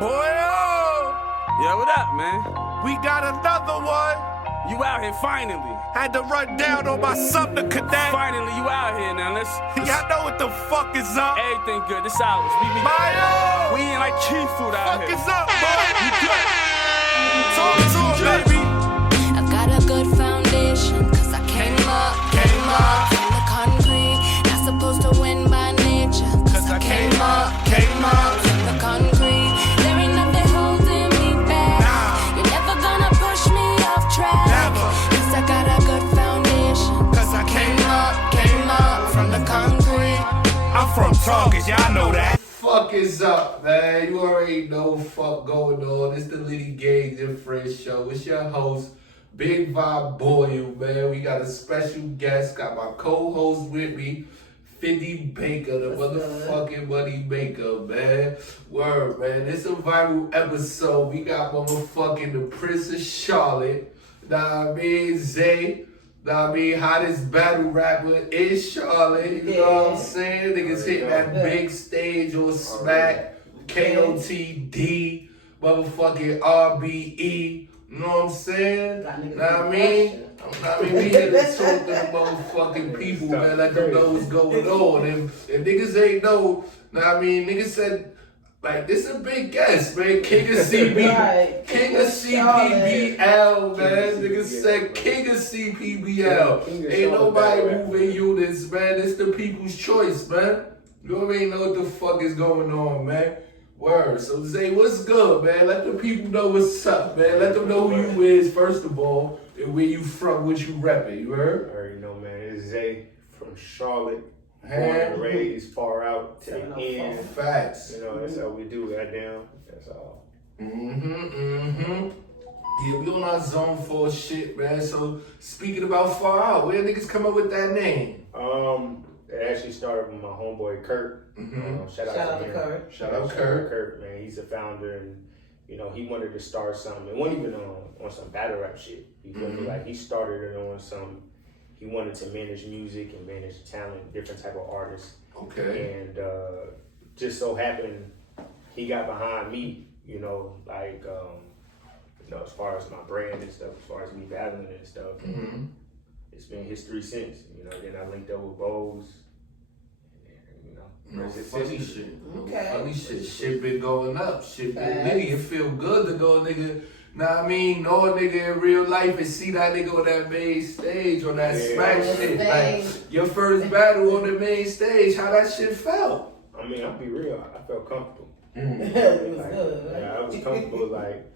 Boy, oh! Yeah, what up, man? We got another one. You out here finally. Had to run down on my Sumner Connect. Finally, you out here now. Let's Y'all know what the fuck is up. everything good. This ours. Mayo! We ain't like key food out Fuck here. is up, boy? You good? Talk to him, baby. I've got a good foundation, cause I came up from the concrete. Not supposed to win by nature, cause I came up from the concrete. There ain't nothing holding me back. You're never gonna push me off track. Never. Cause I got a good foundation. Cause I Came up from the concrete. I'm from Tongas, y'all know that. Fuck is up, man? You already know what fuck going on. It's the Liddy Gangs and Friends show. It's your host, Big Vibe Boyle, man. We got a special guest. Got my co-host with me, 50 Baker, the motherfucking money maker, man. Word, man. It's a viral episode. We got motherfucking the Prince of Charlotte. Nah, I mean, Zay. Nah, I mean, hottest battle rapper in Charlotte. You know what I'm saying? Niggas hit that big stage on Smack, KOTD, motherfucking RBE. You know what I'm saying? Nah, I mean, we here to talk to the motherfucking people, man. Let them know what's going on. If niggas ain't know, nah, I mean, niggas said, like, this a big guest, man. King of CB, King of CPBL, man. Niggas said King of CPBL. Ain't nobody moving units, man. It's the people's choice, man. You already know what the fuck is going on, man. Word. So Zay, what's good, man? Let the people know what's up, man. Let them know who you is, first of all, and where you from, what you repping, you heard? I already know, man. It's Zay from Charlotte. Born and raised, far out to the end. Facts. You know, that's how we do, goddamn. That's all. Yeah, we on our zone 4 shit, man. So, speaking about far out, where niggas come up with that name? It actually started with my homeboy Kurt. Shout out to Kurt. Shout out Kurt. Kurt, man. He's a founder, and you know he wanted to start something. It wasn't even on some battle rap shit. You feel me? Like he started it on some. He wanted to manage music and manage talent, different type of artists. Okay. And just so happened he got behind me. You know, like you know, as far as my brand and stuff, as far as me battling and stuff. It's been history since. You know, then I linked up with Bose. No funny shit. Okay. Funny shit. Shit been going up. Shit been nigga. It feel good to go nigga. Nah, I mean, know a nigga in real life and see that nigga on that main stage, on that smack shit. Like, your first battle on the main stage, how that shit felt? I mean, I'll be real. I felt comfortable. It was Like, good. yeah, I was comfortable. Like,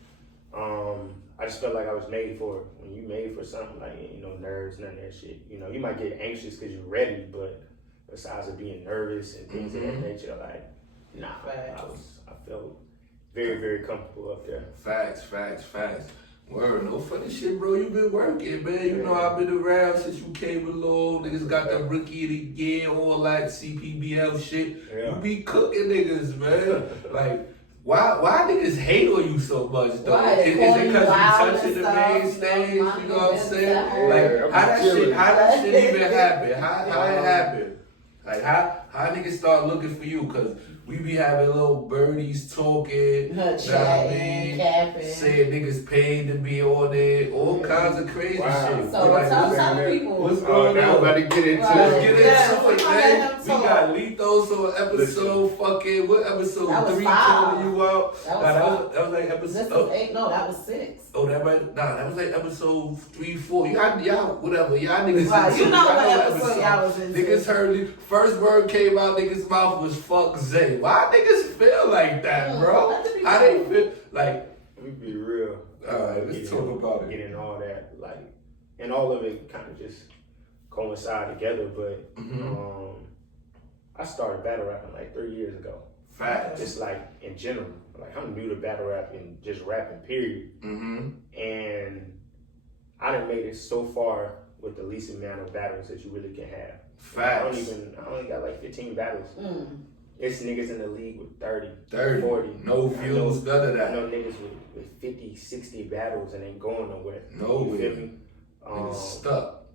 I just felt like I was made for it. When you made for something, like, you know, nerves, none of that shit. You know, you might get anxious because you're ready, but besides of being nervous and things of that nature, like, nah, I felt very, very comfortable up there. Facts. Word, no funny shit, bro. You been working, man. You know I've been around since you came along. Niggas got the rookie of the year, all that CPBL shit. Yeah. You be cooking niggas, man. Like, why niggas hate on you so much, though? Right, Is it because you loud touching the and main stuff, stage? you You know, know what I'm saying? mommy Like, how that shit even happen? How it happen? Like, how niggas start looking for you? Because we be having little birdies talking, Chatting, capping. saying niggas paid to be on it, all kinds of crazy shit. So Like, tell what's some people. going now I'm on? about to get into Let's it. get into it, man. We got Lethos on episode fucking, what episode? That was 3 5. calling you out? That was That was like This episode. was 8, no, that was 6. Oh, that was like episode 3, 4. Y'all, whatever. Y'all niggas. Right, into you it. know Y'all what episode y'all was into. Niggas heard it. First word came out niggas' mouth was fuck Zay. Why niggas feel like that, bro? let them be How they feel? Like, Let me be real. Alright, let's talk about it. Getting all that, like, and all of it kind of just coincide together. But I started battle rapping like 3 years ago. facts. Just like in general, like I'm new to battle rapping, just rapping, period. And I done made it so far with the least amount of battles that you really can have. Facts. I only got like 15 battles. It's niggas in the league with 30, 30. 40. No views, none of I that. know niggas with 50, 60 battles and ain't going nowhere. Nowhere. You feel me? Niggas stuck.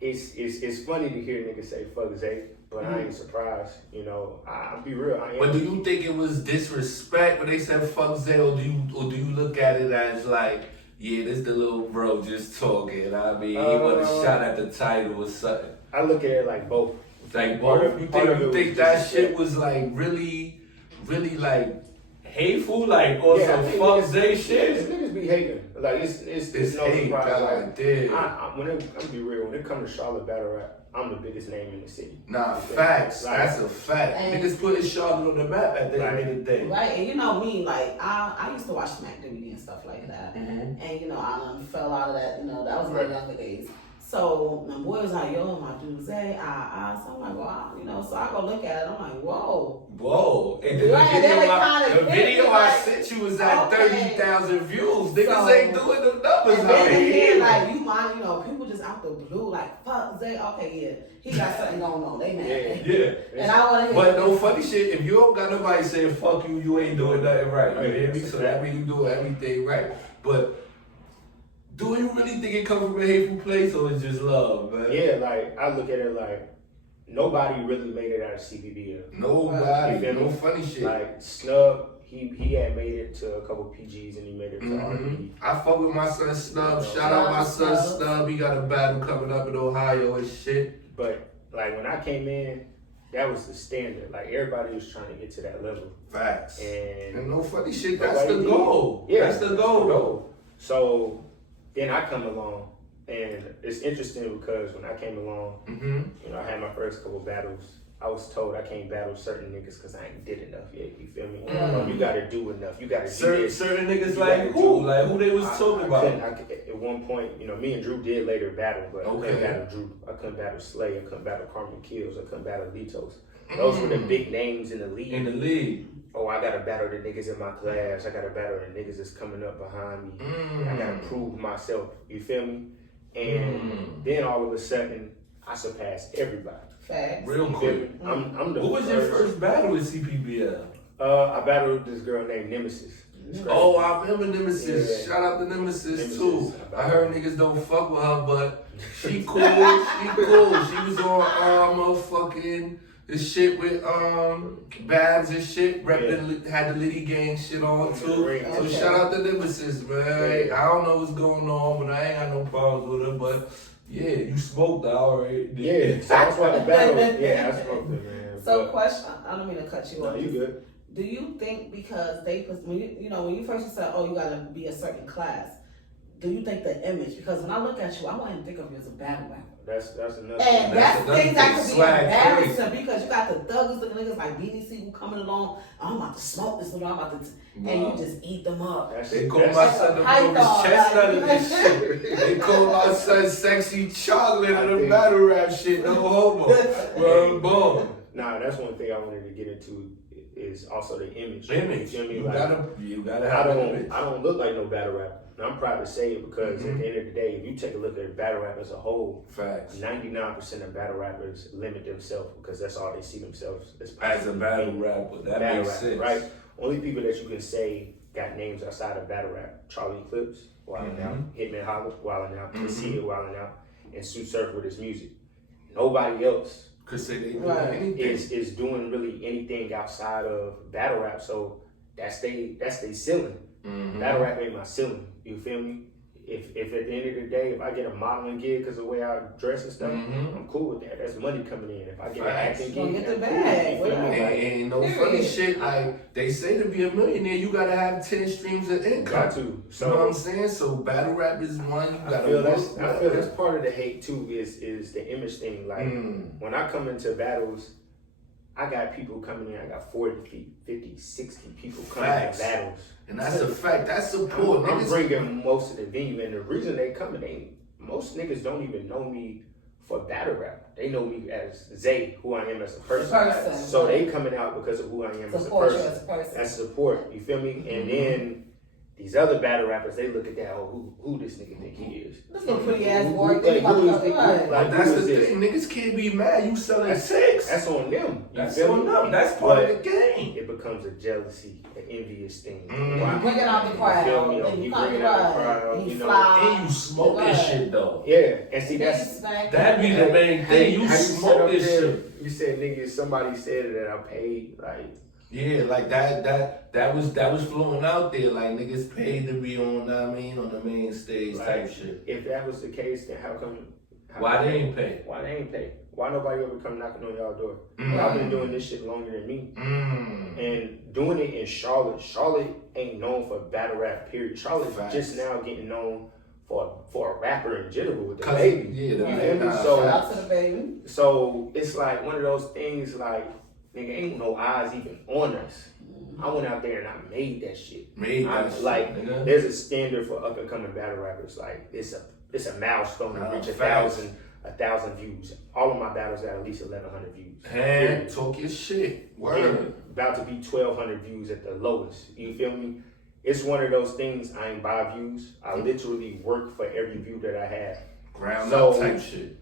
It's funny to hear niggas say fuck Zay, but I ain't surprised. You know, I'll be real. I am. But do you think it was disrespect when they said fuck Zay, or do you look at it as like, yeah, this the little bro just talking? I mean, he would have shot at the title or something. I look at it like both. Like Part both. of- You part of think it think was that disrespect. shit was like really like hateful, like or I some think fuck niggas- Zay yeah, shit? nigga be hating. Like it's no hate, surprise. God Like, damn. I'm gonna be real. When it comes to Charlotte battle rap, I'm the biggest name in the city. Nah, facts. Like, That's a fact. And- Niggas putting Charlotte on the map at the end of the day. Right, and you know me, like I used to watch Smack DVD and stuff like that, Mhm. and you know I fell out of that. You know that was my Right. younger days. So my boy was like, "Yo, my dude Zay, so I'm like, wow, you know." So I go look at it. I'm like, "Whoa." Whoa. And then Right, the they video, kinda the fit video me, I like, sent you was at okay. 30,000 views. Niggas So- ain't doing the numbers And out then here. again, like you mind, you know, people just out the blue, like fuck Zay. Okay, yeah, he got something going on. They mad. Yeah. And I want to But no funny shit, if you don't got nobody saying fuck you, you ain't doing nothing right. You Right. hear me? So that means you doing everything right. But do you really think it comes from a hateful place or it's just love, man? Yeah, like I look at it like nobody really made it out of CBB. Nobody, You feel me? no funny shit. Like Snub, he had made it to a couple PGs and he made it to R&B. I fuck with my son Snub. Shout out my son Snub. He got a battle coming up in Ohio and shit. But like when I came in, that was the standard. Like everybody was trying to get to that level. Facts. And And no funny shit. That's the nobody did. goal. Yeah, That's the goal, though. So then I come along, and it's interesting because when I came along, Mm-hmm. you know, I had my first couple battles. I was told I can't battle certain niggas because I ain't did enough yet. You feel me? You gotta do enough. You gotta do this. Certain niggas You like gotta who? do- Like who they was talking about? At one point, you know, me and Drew did later battle, but I Okay. couldn't battle Drew. I couldn't battle Slay. I couldn't battle Carmen Kills. I couldn't battle Litos. Those were the big names in the league. In the league. Oh, I gotta battle the niggas in my class. I gotta battle the niggas that's coming up behind me. I gotta prove myself. You feel me? And then all of a sudden, I surpassed everybody. Facts. Real You feel quick. me? I'm the What was your first battle with CPBL? I battled this girl named Nemesis. Oh, I remember Nemesis. Yeah. Shout out to Nemesis, Nemesis. too. I heard niggas don't fuck with her, but she cool. She cool. She was on motherfucking the shit with Babs and shit. Had the Liddy Gang shit on too. So Okay. shout out to Nemesis, man. Yeah. I don't know what's going on, but I ain't got no problems with her. But yeah, you smoked. I already did. Yeah, so that's why the battle. Yeah, I smoked it, man. So But- question, I don't mean to cut you No, off. you good. Do you think because they put when you first said, oh, you gotta be a certain class, do you think the image? Because when I look at you, I wouldn't think of you as a battle rapper. That's another. And That's that's another things that thing. could be Swag embarrassing because you got the thuggies looking niggas like BDC who coming along. I'm about to smoke this, I'm about to, and you just eat them up. They call That's- my son the Python, biggest chestnut of like- this shit. They call my son sexy chocolate of the think- battle rap shit. No homo. Word ball. Nah, that's one thing I wanted to get into is also the image. Image. You feel me? You Like, gotta I have an image. don't look like no battle rapper. And I'm proud to say it because Mm-hmm. at the end of the day, if you take a look at battle rap as a whole, Facts. 99% of battle rappers limit themselves because that's all they see themselves As a battle rapper, that battle makes rap, sense. right? Only people that you can say got names outside of battle rap: Charlie Eclipse, Wildin' Mm-hmm. Out; Hitman Holla, Wildin' Out; Casilla, Wildin' Out; and Sue Surf with his music. Nobody else Could say they do Right. anything. is doing really anything outside of battle rap. So that's they ceiling. Mhm. Battle rap ain't my ceiling. You feel me? If at the end of the day, if I get a modeling gig because of the way I dress and stuff, Mhm. I'm cool with that. That's money coming in. If I get an Facts. acting Gonna gig, get the I'm cool. bag, You feel me? whatever. Like, And no Period. funny shit, like they say to be a millionaire, you gotta have 10 streams of income. got to. You know what So I'm saying? So battle rap is one you I gotta feel work. that's part of the hate too. Is the image thing. Like when I come into battles, I got people coming in. I got 40, 50, 60 people coming Facts. to battles. And that's a fact. That's support. I'm Niggas- bringing most of the venue, and the reason they coming, most niggas don't even know me for battle rap. They know me as Zay, who I am as a person. So they coming out because of who I am Support as you a person. as a person. That's support. You feel me? And then these other battle rappers, they look at that. Oh, who this nigga think he is? This little pretty ass Who- boy. who- Think like, about who is the the- right. like, But that's who the is this? thing. Niggas can't be mad. You selling That's- six. That's on them. You That's feel on me? them. That's part But of the game. It becomes a jealousy, an envious thing. Mhm. Why- You bring it out the You crowd, feel me? then you You come bring it out the right, crowd, and you you know. fly. And you smoking Right. shit though. Yeah, and see that's That be the main thing. You how you smoke sit up this there shit. You said niggas. Somebody said that I paid like. Yeah, like that was floating out there. Like niggas paid to be on, know what I mean, on the main stage type shit. If that was the case, then how come? Why they ain't pay? Why they ain't pay? Why nobody ever come knocking on y'all door? Y'all been doing this shit longer than me. And doing it in Charlotte. Charlotte ain't known for battle rap, period. Charlotte's just now getting known for a rapper in general with the baby. Yeah, the Right. baby. Shout out to the baby. So it's like one of those things like, nigga, ain't no eyes even on us. I went out there and I made that shit. Nigga. There's a standard for up and coming battle rappers. Like it's a milestone to reach 1,000 views. All of my battles got at least 1,100 views. Hey, talk your shit. Word. And about to be 1,200 views at the lowest. You feel me? It's one of those things. I ain't buy views. I literally work for every view that I have. Ground up type shit.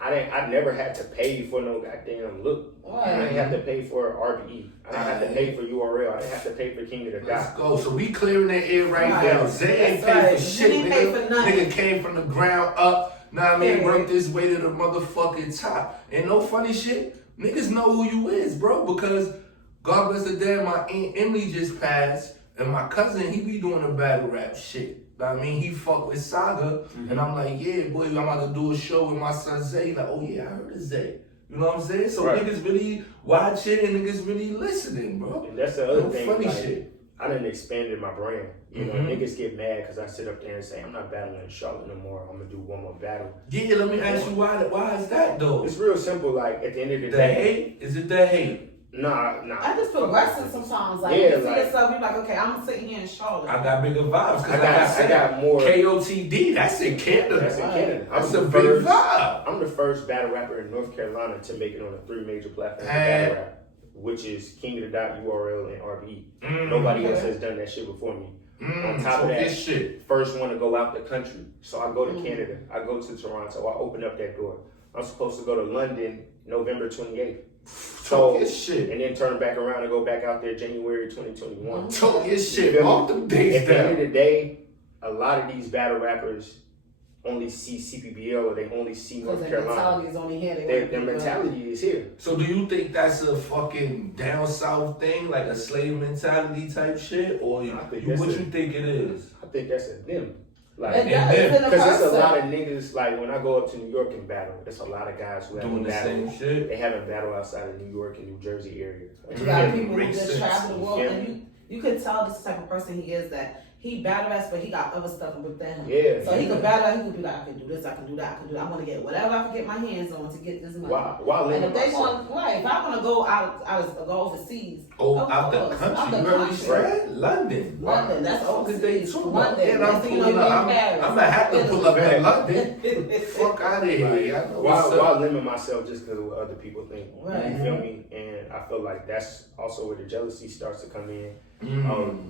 I never had to pay for no goddamn look. I didn't have to pay for RBE. I didn't have to pay for URL. I didn't have to pay for King of the Dot. Let's go. So we clearing the air right now. Zay ain't paid for shit, He ain't nigga. paid for nothing. Nigga came from the ground up. Know what I mean? Yeah. Worked his way to the motherfucking top. And no funny shit. Niggas know who you is, bro. Because God bless the dead, my Aunt Emily just passed. And my cousin, he be doing the battle rap shit. I mean, he fuck with Saga, and I'm like, yeah, boy, I'm about to do a show with my son Zay. Like, oh yeah, I heard of Zay. You know what I'm saying? So niggas really watching and niggas really listening, bro. And that's the other No thing. funny like, shit. I done expanded my brand. You know, niggas get mad because I sit up there and say, I'm not battling in Charlotte no more. I'm going to do one more battle. Yeah, let me ask you why is that though? It's real simple. Like, at the end of the The day. hate? Is it the hate? Nah. I just progressive sometimes. Like, Yeah, you see like- yourself, you're like, okay, I'm sitting here in Charlotte. I got bigger vibes because I got more. KOTD, that's in Canada. That's in Canada. That's I'm a the big first- vibe. I'm the first battle rapper in North Carolina to make it on the 3 major platforms of Hey. battle rap, which is King of the Dot, URL, and RBE. Nobody else has done that shit before me. On top of that, this shit. first one to go out the country. So I go to Canada. I go to Toronto. I open up that door. I'm supposed to go to London November 28th. Talk your shit. And then turn back around and go back out there January 2021. Talk your You shit. feel me? Off them days At the end of down. the day, a lot of these battle rappers only see CPBL or they only see Because North their Carolina. mentality is only here. Their mentality is here. So do you think that's a fucking down south thing, like a slave mentality type shit, or I think what that's you think it is? I think that's a them. Like, And yeah, it's in a because there's a person. lot of niggas, like when I go up to New York and battle, there's a lot of guys who Doing haven't the same battled. shit. They haven't battled outside of New York and New Jersey area. You got people who Makes just sense. travel the world, Yeah. and you could tell this type of person he is, that he battle raps, but he got other stuff within him. Yeah. So he could battle, he could be like, I can do this, I can do that, I can do that. I'm gonna get whatever I can get my hands on to get this money. Why And limit if they myself? going, right, if I wanna go go overseas, Oh, of out the course, country. out the You already country. said London. London, that's Fuck is they overseas. talking about? London, And I'm next thing you know, pulling you're up. in Paris. I'm gonna have to pull up in London. Right. Fuck out of here. I know Why, what's up. why limit myself just because of what other people think? Right. You feel me? And I feel like that's also where the jealousy starts to come in.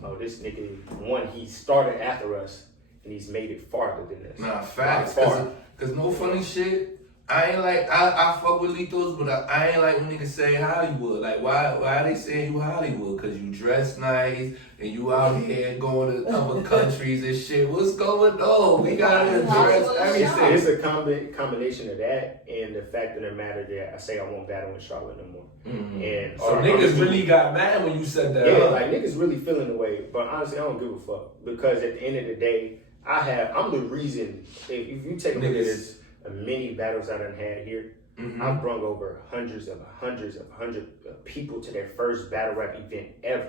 Oh, this nigga, one, he started after us and he's made it farther than us. Nah, facts. Far. Cause no funny shit. I ain't like I fuck with Lethos, but I ain't like when niggas say Hollywood. Like why they saying you Hollywood? Cause you dress nice and you out here going to other countries and shit. What's going on? We gotta address everything. It's a combination of that and the fact of the matter that I say I won't battle in Charlotte no more. And So niggas really got mad when you said that. yeah, huh? like niggas really feeling the way. But honestly, I don't give a fuck because at the end of the day, I'm the reason. If you take a look at this, many battles I done had here, I've brung over hundreds of people to their first battle rap event ever.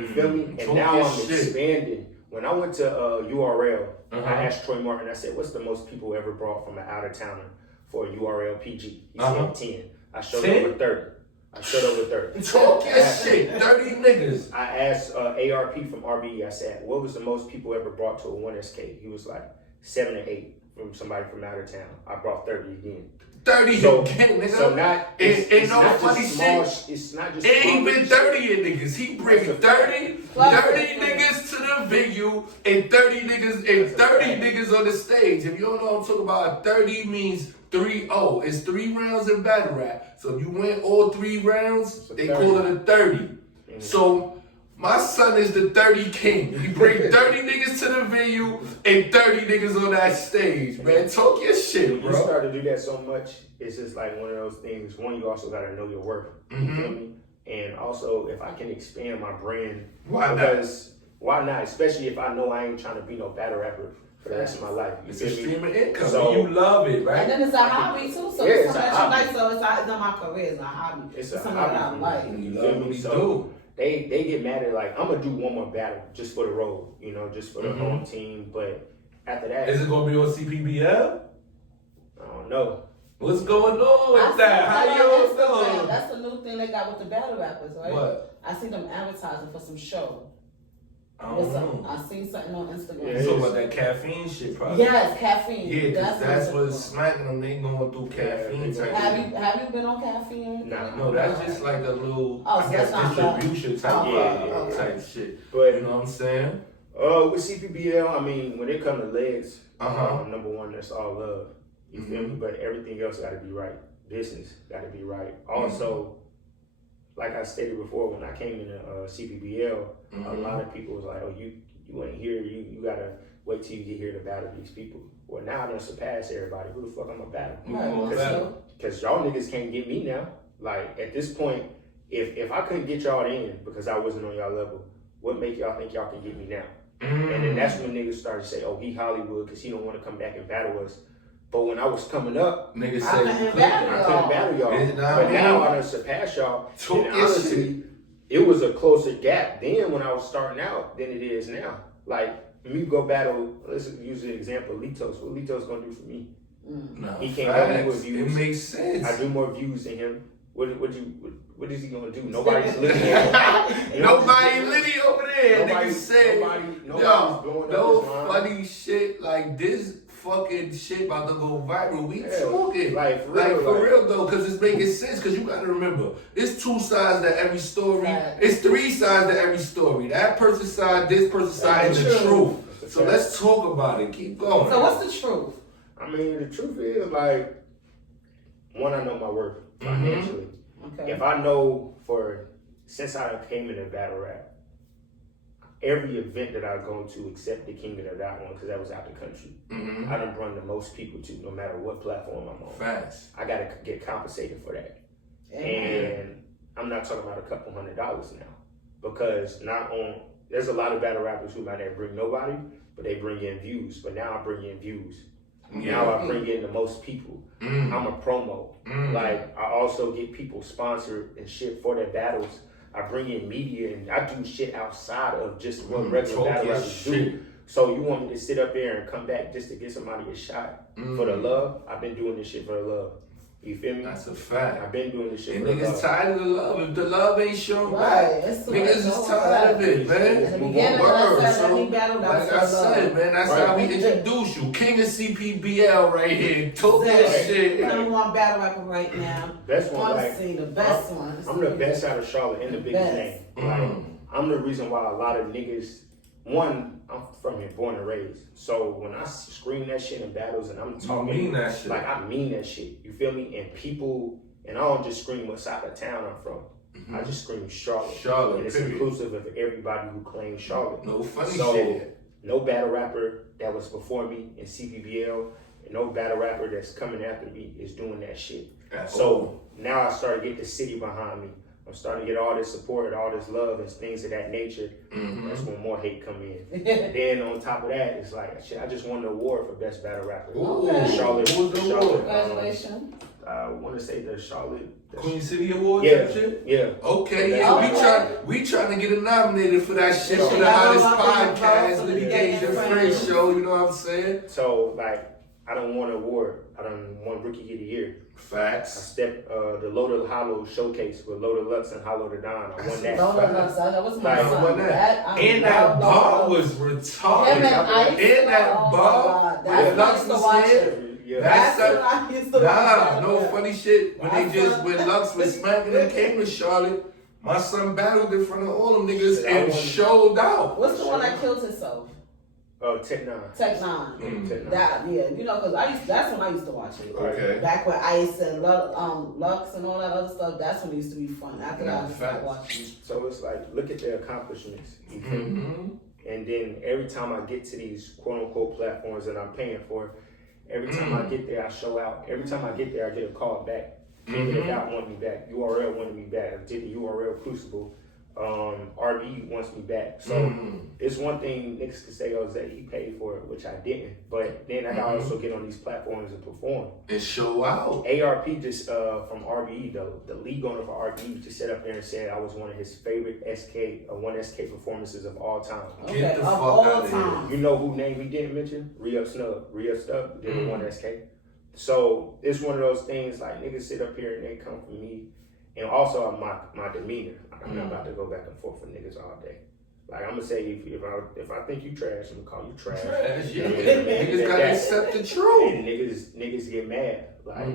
You feel me? And Talk now your I'm shit. expanding. When I went to URL, I asked Troy Martin, I said, what's the most people ever brought from an out of towner for a URL PG? He said 10. I showed 10? over 30. Talk your shit. 30 niggas. I asked ARP from RBE, I said, what was the most people ever brought to a 1SK? He was like 7 or 8 from somebody from out of town. I brought 30 again. 30 So, again, nigga. so not, It's it's no not funny just small, shit. it's not just It ain't small been shit. 30 in niggas. He bring 30 niggas to the venue and 30 niggas on the stage. If you don't know what I'm talking about, 30 means 3-0. It's 3 rounds in battle rap. So if you win all 3 rounds, they call it a 30. So My son is the 30 king. He bring 30 niggas to the venue and 30 niggas on that stage, man. Talk your shit, You bro. start to do that so much, it's just like one of those things. One, you also gotta know your worth. You feel me? And also, if I can expand my brand, Why not? because why not? Especially if I know I ain't trying to be no battle rapper for the rest of my life. You It's a feel me? stream of income. So- and you love it, right? And then it's a hobby too, so Yeah, it's it's something a that you hobby. like, so it's not my career, it's a hobby. It's a something hobby that I for me. like. And you feel love me? what he So- do. They get mad at like I'm gonna do one more battle just for the road, just for the Mhm. home team. But after that, Is it gonna be on CPBL? I don't know. What's going on I with see that? How that you on all Instagram. doing? That's the new thing they got with the battle rappers, right? What? I see them advertising for some show. I What's don't up? know. I seen something on Instagram. Yeah, You talking about that caffeine shit, probably? Yes, caffeine. Yeah, cause that's what what's it's smacking them. They going through caffeine Yeah, type for. shit. Have you been on caffeine or anything? Nah. No, that's just like a little, Oh, I so guess, that's not distribution type, Yeah. type shit. But You know what I'm saying? with CPBL, I mean, when it comes to legs, Uh-huh. number one, that's all love. You feel me? But everything else got to be right. Business got to be right. Also, like I stated before, when I came into CPBL, a lot of people was like, "Oh, you ain't here. You gotta wait till you get here to battle these people." Well, now I done surpassed everybody. Who the fuck I'm a battle? Right, Who so- Because y'all niggas can't get me now. Like at this point, if I couldn't get y'all in because I wasn't on y'all level, what make y'all think y'all can get me now? And then that's when niggas started to say, "Oh, he Hollywood because he don't want to come back and battle us." But when I was coming up, Niggas I say couldn't you battle couldn't. I couldn't battle y'all. Yeah, nah, But man. now I done surpassed y'all. Talk And your honestly, it was a closer gap then when I was starting out than it is now. Like, when you go battle, let's use the example of Litos. What Litos gonna do for me? Nah, He can't help me facts. with views. It makes sense. I do more views than him. What is he gonna do? Nobody's looking at him. Nobody litty over there. Nobody- Niggas say, nobody's yo, blowing up no his line. funny shit like this. Fucking shit about to go viral. We Yeah, talking like, for like real, for like- real though, because it's making sense. Because you gotta remember, it's two sides to every story. Right. It's three sides to every story. That person's side, this person's side, and the True. truth. That's a So fact. let's talk about it. Keep going. So what's the truth? I mean, the truth is, like, one, I know my worth financially. Okay. If I know since I came into battle rap, every event that I go to except the King of that one, because that was out the country, I done run the most people to, no matter what platform I'm on. Facts. I gotta get compensated for that. Amen. And I'm not talking about a couple $100s now, because there's a lot of battle rappers who might not bring nobody, but they bring in views. But now I bring in views. Now I bring in the most people. I'm a promo. Like, I also get people sponsored and shit for their battles. I bring in media and I do shit outside of just what regular Talk battle your rappers shit. do. So you want me to sit up there and come back just to get somebody a shot for the love? I've been doing this shit for the love. You feel me? That's a fact. I've been doing this shit And for the niggas love. tired of the love. If the love ain't shown Right, back, it's too niggas much. is tired of it, man. In the beginning, when I said let me battle, that like I was for said, love. man, that's Right. how we introduce you. King of CPBL right here. Talk your Exactly. shit. Number one battle rapper right now. Best one, On the like, scene, the best one. I'm the best out of Charlotte and the biggest Best. name. Like, I'm the reason why a lot of niggas, one, I'm from here, born and raised. So when I scream that shit in battles and I'm talking, mean that shit. like I mean that shit. You feel me? And people, and I don't just scream what side of town I'm from. I just scream Charlotte. Charlotte, And it's period. inclusive of everybody who claims Charlotte. No funny So, shit. no battle rapper that was before me in CPBL, and no battle rapper that's coming after me is doing that shit. At So all. now I started to get the city behind me. I'm starting to get all this support, all this love, and things of that nature. That's when more hate come in. And then on top of that, it's like shit. I just won the award for best battle rapper. Ooh, Okay. Charlotte. what was the Charlotte, award? Congratulations. I want to say the Charlotte. Queen City Award Yeah, type shit? yeah. Okay, That's yeah, right. we trying to get it nominated for that shit, Yeah. for the hottest Yeah. podcast, Liddy Gage and Yeah. Friends show, you know what I'm saying? So like, I don't want an award. I don't want Rookie of the Year. I Facts. stepped the Loda Hollow showcase with Loda Lux and Hollow the Don. I won that. Don't let us. That was my Like, son. Won that. I'm And that proud bar of was Him retarded. and Ice. And that Oh my bar, God. when That's Lux nice to was watch here, it. Yeah. That's That's what I used to watch. nah, no Yeah. funny shit. When My son- when Lux was smacking and came to Charlotte, my son battled in front of all them niggas I and won. showed out. What's the one that killed himself? Tech Nine. Tech Nine. Tech Nine. That you know, cause that's when I used to watch it. Okay. Back when Ice and Lux and all that other stuff, that's when it used to be fun. After that, I just stopped facts. watching. So it's like, look at their accomplishments. You feel me? Mm-hmm. And then every time I get to these quote unquote platforms that I'm paying for, every time I get there, I show out. Every time I get there, I get a call back. King of the Dot want me back. URL wanted me back. I did the URL Crucible. RB wants me back. So it's one thing niggas can say, oh, Zay, he paid for it, which I didn't. But then I gotta also get on these platforms and perform. And show out. ARP just from RBE though, the league owner for RBE just sat up there and said I was one of his favorite one SK performances of all time. Okay, Get the of fuck all out of here. time. You know who name he didn't mention? Re-Up Snub did a one SK. So it's one of those things like niggas sit up here and they come for me. And also my demeanor. I'm not about to go back and forth with niggas all day. Like I'm gonna say if I think you trash, I'm gonna call you trash. Trash, yeah. And Niggas gotta accept the truth. And niggas get mad. Like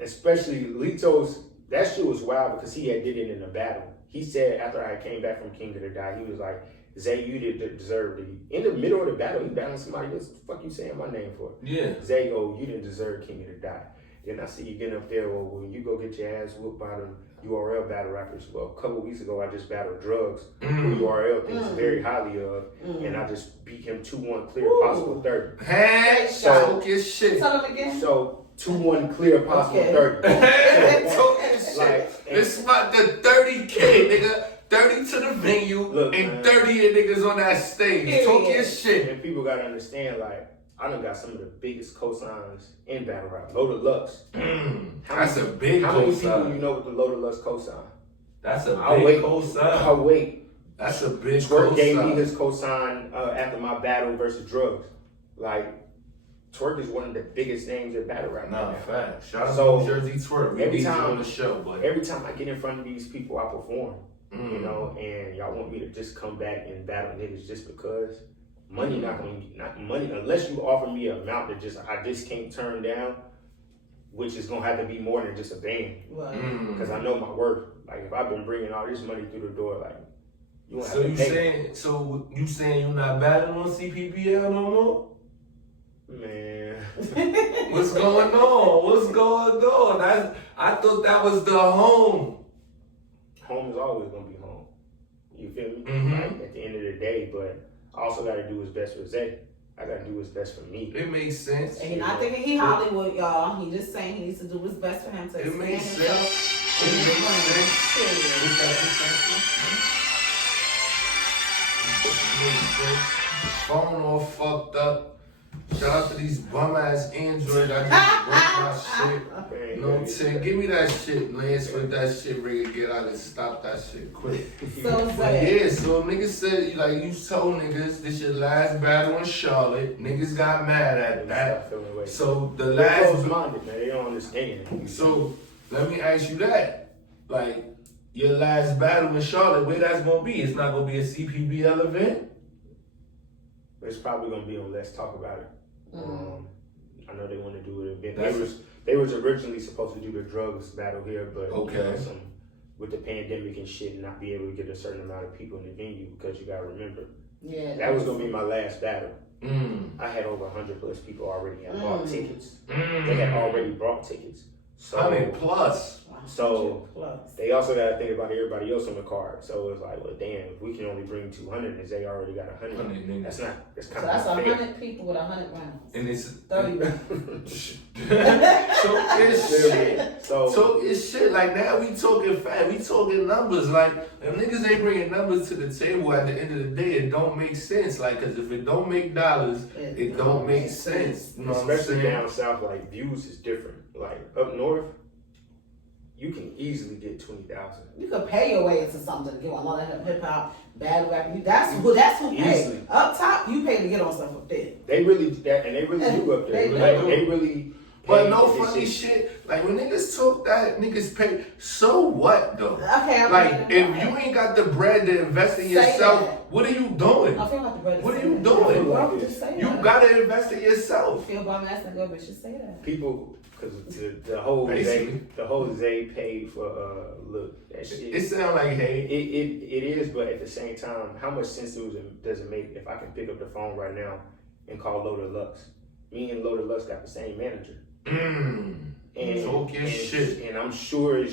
especially Lito's, that shit was wild because he had did it in a battle. He said after I came back from King of the Dot, he was like, Zay, you didn't deserve it. In the middle of the battle, he battling somebody else. What the fuck you saying my name for? Yeah. Zay, oh, you didn't deserve King of the Dot. Then I see you getting up there, well, when you go get your ass whooped by the URL battle rappers. Well, a couple weeks ago, I just battled Drugs, who URL thinks very highly of, and I just beat him 2-1 clear, possible 30. Hey, talk your shit. Tell him again. So 2-1 clear, possible Okay. 30. Hey, talk your shit. Like, This about the 30K, nigga. 30 to the venue, Look, and man. 30 of niggas on that stage. Talk your shit. And people gotta understand, like, I done got some of the biggest cosigns in battle rap. Loaded Lux. That's a big How many people cosign. you know with the Loaded Lux cosign? That's a I'll big wait. cosign. I'll wait. That's a big Twerk gave me cosign. his cosign after my battle versus Drugs. Like, Twerk is one of the biggest names in battle rap. Nah, right now. fact. Shout out So, to Jersey Twerk. We every need you time- on the show, but Every time I get in front of these people, I perform. You know, and y'all want me to just come back and battle niggas just because money not money unless you offer me an amount that I just can't turn down, which is gonna have to be more than just a band because I know my worth. Like if I've been bringing all this money through the door, like you won't have to pay. So you saying you not battling on CPBL no more? Man, What's going on? What's going on? I thought that was the home. home is always gonna be home. You feel me? Mhm. Like at the end of the day, but I also gotta do what's best for Zay. I gotta do what's best for me. It makes sense. And he's not thinking he Hollywood, y'all. He just saying he needs to do what's best for him to It makes expand himself. sense. It makes sense. Phone all fucked up. Shout out to these bum ass Android. I just broke my shit. You know what I'm saying? Give me that shit, Lance, with that shit ready to get out and stop that shit quick. So But Zay, yeah, so niggas said, like you told niggas, this your last battle in Charlotte. Niggas got mad at that. Feeling away. So the They're last. close-minded, man. They don't understand. So let me ask you that. Like, your last battle in Charlotte, where that's gonna be? It's not gonna be a CPBL event? It's probably gonna be on Let's Talk About It. I know they want to do it. That's- They was originally supposed to do the drugs battle here, but Okay. you know, with the pandemic and shit, not be able to get a certain amount of people in the venue because you gotta remember yeah, that was gonna be my last battle. Mm. I had over 100 plus people already had bought tickets. They Mm. had already bought tickets. So 100 plus. So- plus. they also got to think about everybody else on the card. So it's like, well, damn, if we can only bring 200 and they already got 100, 100 niggas. that's kind So of that's not fair. 100 people with 100 rounds. And it's 30 rounds. so it's shit. So So it's shit. Like now we talking fat, we talking numbers. Like if niggas ain't bringing numbers to the table at the end of the day, it don't make sense. Like, cause if it don't make dollars, it don't make sense. You know what I'm especially saying? down south, like views is different. Like up north, you can easily get 20,000. You could pay your way into something to get on all that hip hop, battle rap. That's who pay. Easily. Up top, you pay to get on stuff up there. They really do up there. They Like do. they really But pay no for this funny shit. Like when niggas talk that, niggas pay. So what though? Okay, Like if you ain't got the bread to invest in Say yourself, that. what are you doing? I feel like the brother. What are say you that. doing? I feel like just say You that. gotta invest in I yourself. feel bum ass nigga, but just say that. People, because the whole Basically. Zay paid for look that shit. It sound like hey. It is, but at the same time, how much sense does it make if I can pick up the phone right now and call Loaded Lux? Me and Loaded Lux got the same manager. And, Talk your shit. And I'm sure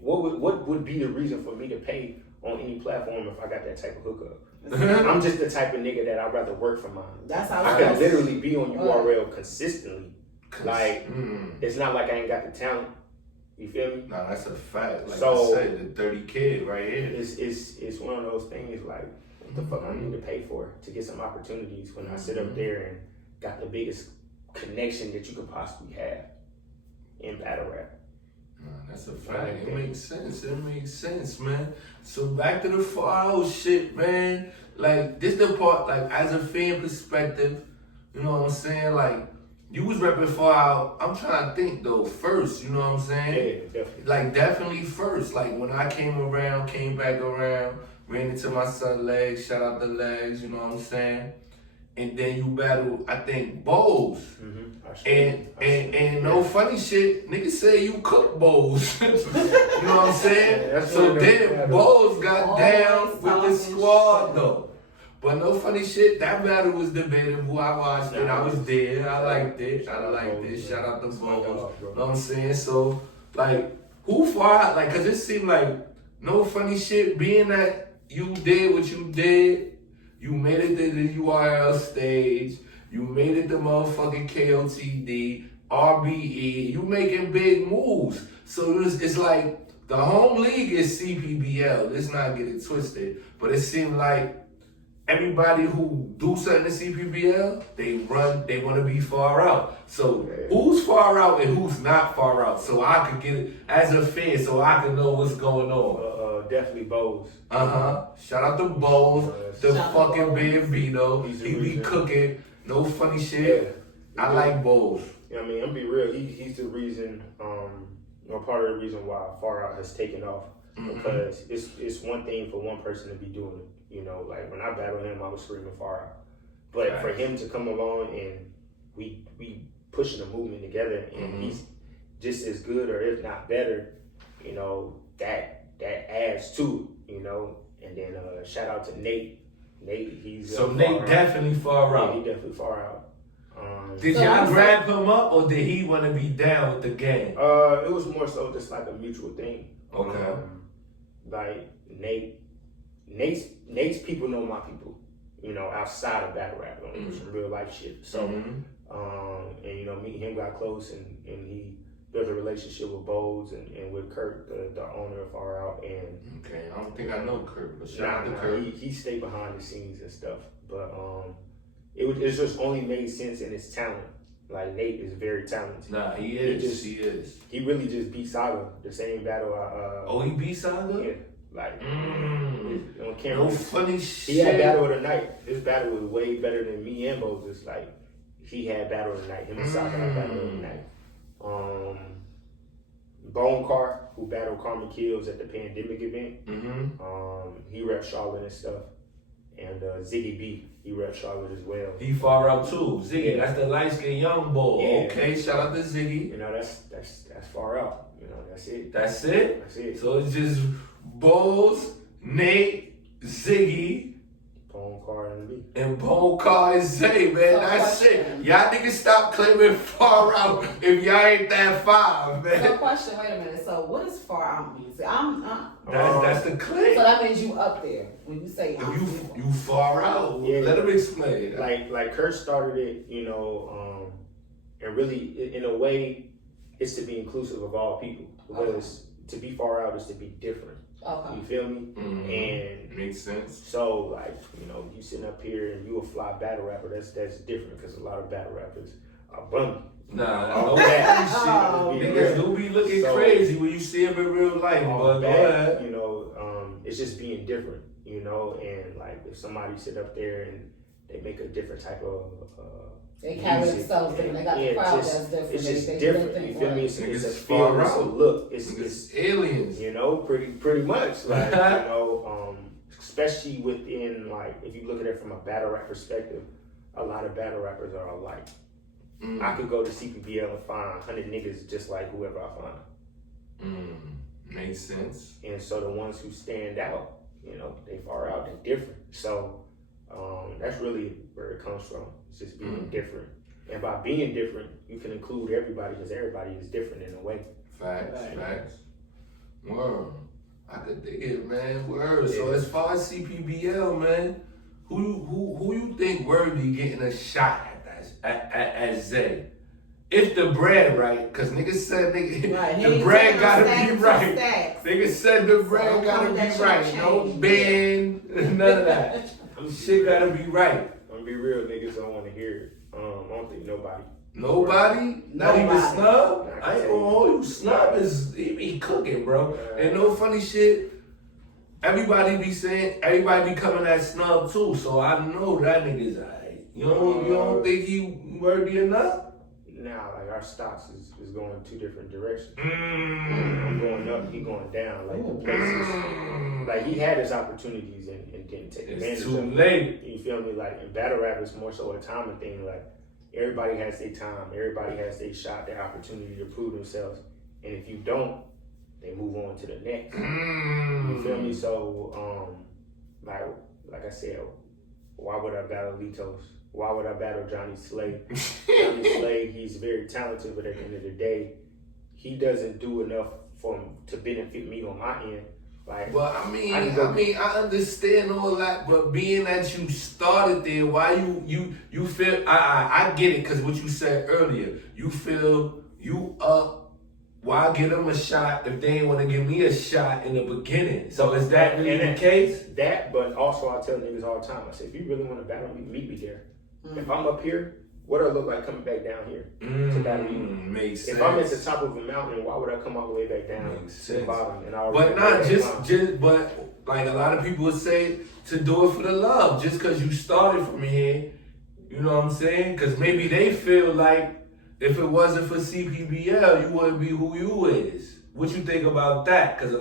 what would be the reason for me to pay on any platform if I got that type of hookup? I'm just the type of nigga that I'd rather work for mine. That's how I it can is. literally be on URL consistently. Like, Mm. it's not like I ain't got the talent. You feel me? Nah, that's a fact. Like So- I said, the 30K right here. It's one of those things like, what the fuck I need to pay for to get some opportunities when I sit up there and got the biggest connection that you could possibly have in battle rap. Nah, that's a fact. It makes sense, man. So back to the far out shit, man. Like this the part, like as a fan perspective, you know what I'm saying? Like you was repping far out. I'm trying to think though, first, you know what I'm saying? Yeah, definitely. Like definitely first. Like when I came back around, ran into my son Legs, shout out to Legs, you know what I'm saying? And then you battled, I think, Bowls. And no funny shit, niggas say you cook Bowls. You know what I'm saying? Yeah, that's So one of them then battles. Bowls got Always down with the talking squad shit. though. But no funny shit, that battle was debatable. I watched it, I was there, I liked it. Shout out to Bowls. You know what I'm saying? So, like, who far, like, cause it seemed like no funny shit, being that you did what you did, you made it to the URL stage, you made it to motherfucking KOTD, RBE, you making big moves. So it's like, the home league is CPBL, let's not get it twisted, but it seemed like everybody who do something to CPBL, they want to be far out. So who's far out and who's not far out? So I could get it as a fan, so I can know what's going on. Definitely Bose. Shout out to Bowles, the Shout out to fucking Bowles. Bambino. He's a He be reason. cooking, no funny shit. Yeah. I like Bowles. You know what I mean? I'm be real. He's the reason, or part of the reason why Far Out has taken off. Because it's one thing for one person to be doing it. You know, like when I battled him, I was screaming Far Out. But Right. for him to come along and we pushing the movement together, and he's just as good or if not better, you know, that adds to it, you know. And then shout out to Nate. Nate, he's So Far Nate Out. definitely far Yeah, out. he definitely Far Out. Did So y'all I'm grab him up or did he want to be down with the gang? It was more so just like a mutual thing. Okay. Like Nate's people know my people, you know, outside of battle rap, on some real life shit. So, and you know, me and him got close, and he built a relationship with Bowles and with Kurt, the owner of Far Out, and Okay, I don't think I know Kurt, but shout out to Kurt. he stayed behind the scenes and stuff. But it just only made sense in his talent. Like Nate is very talented. Nah, he He is. He really just beat Saga the same battle. Oh, he beat Saga? Yeah, like on camera. No funny shit. He had battle of the night. His battle was way better than me and Moses. Like he had battle of the night. Him and Saga had battle of the night. Bone Car, who battled Karma Kills at the pandemic event. He repped Charlotte and stuff. And Ziggy B, he repped Charlotte as well. He far out too. Ziggy, Yeah. that's the light skinned young boy. Yeah. Okay, shout out to Ziggy. You know, that's Far Out. You know, that's it. That's it? That's it. So it's just Bowles, Nate, Ziggy, Bone Car and B. and Bone Car and Zay, man. That's it. Y'all niggas stop claiming far out if y'all ain't that five, So man. question, wait a minute. So what does far out mean? See, That's the so clip. that means you up there when you say If you far out, Yeah. let him explain. Like Kurt started it, you know, and really in a way, it's to be inclusive of all people. Because to be Far Out is to be different. Okay. You feel me? And Makes sense. so, like, you know, you sitting up here and you a fly battle rapper, that's different because a lot of battle rappers are bummy. Nah, All no that. Oh, Be niggas real. do be looking So- crazy when you see him in real life, All but go that, ahead. you know, it's just being different, you know, and like if somebody sit up there and they make a different type of They carry music. themselves different. They got the Yeah, crowd just- that's different. It's just They do different. their You thing feel me? right. It's a Niggas feel, far it's a out. look. It's Niggas aliens. you know, pretty much. Like, you know, especially within, like, if you look at it from a battle rap perspective, a lot of battle rappers are alike. I could go to CPBL and find 100 niggas just like whoever I find. Makes sense. And so the ones who stand out, you know, they far out, they're different. So that's really where it comes from. It's just being different. And by being different, you can include everybody because everybody is different in a way. Facts. Word. I could dig it, man. Word. So as far as CPBL, man, who you think worthy getting a shot at Zay? If the bread right, cause niggas said Right, the bread gotta be right. Niggas said the bread So gotta come be that right. shit No change. band, none of that. Shit gotta be right. I'm gonna be real, niggas don't want to hear it. I don't think nobody. Nobody? Not even Nobody. Snub? I can I ain't tell gonna you. hold you. Snub is, he be cooking, bro. And no funny shit, everybody be coming at Snub too, so I know that nigga's alright. You don't think he worthy enough? Now, like, our stocks is going two different directions. I'm going up, he going down. Like, the places, like, he had his opportunities and didn't take advantage It's of too it. late. You feel me? Like, in battle rap, it's more so a timing thing. Like, everybody has their time. Everybody has their shot, their opportunity to prove themselves. And if you don't, they move on to the next. You feel me? So, like I said, why would I battle Litos? Why would I battle Johnny Slay? Johnny Slay, he's very talented, but at the end of the day, he doesn't do enough to benefit me on my end. Like, But I mean, I understand all that, but being that you started there, why you feel I get it, cause what you said earlier, you feel you up. Why give them a shot if they ain't want to give me a shot in the beginning? So is that really the case? That, but also I tell niggas all the time, I say, if you really want to battle me, meet me there. If I'm up here, what do I look like coming back down here to battle you? Makes sense. If I'm at the top of a mountain, why would I come all the way back down Makes to the sense. bottom? And But not but like a lot of people would say to do it for the love, just cause you started from here. You know what I'm saying? Cause maybe they feel like if it wasn't for CPBL, you wouldn't be who you is. What you think about that? Cause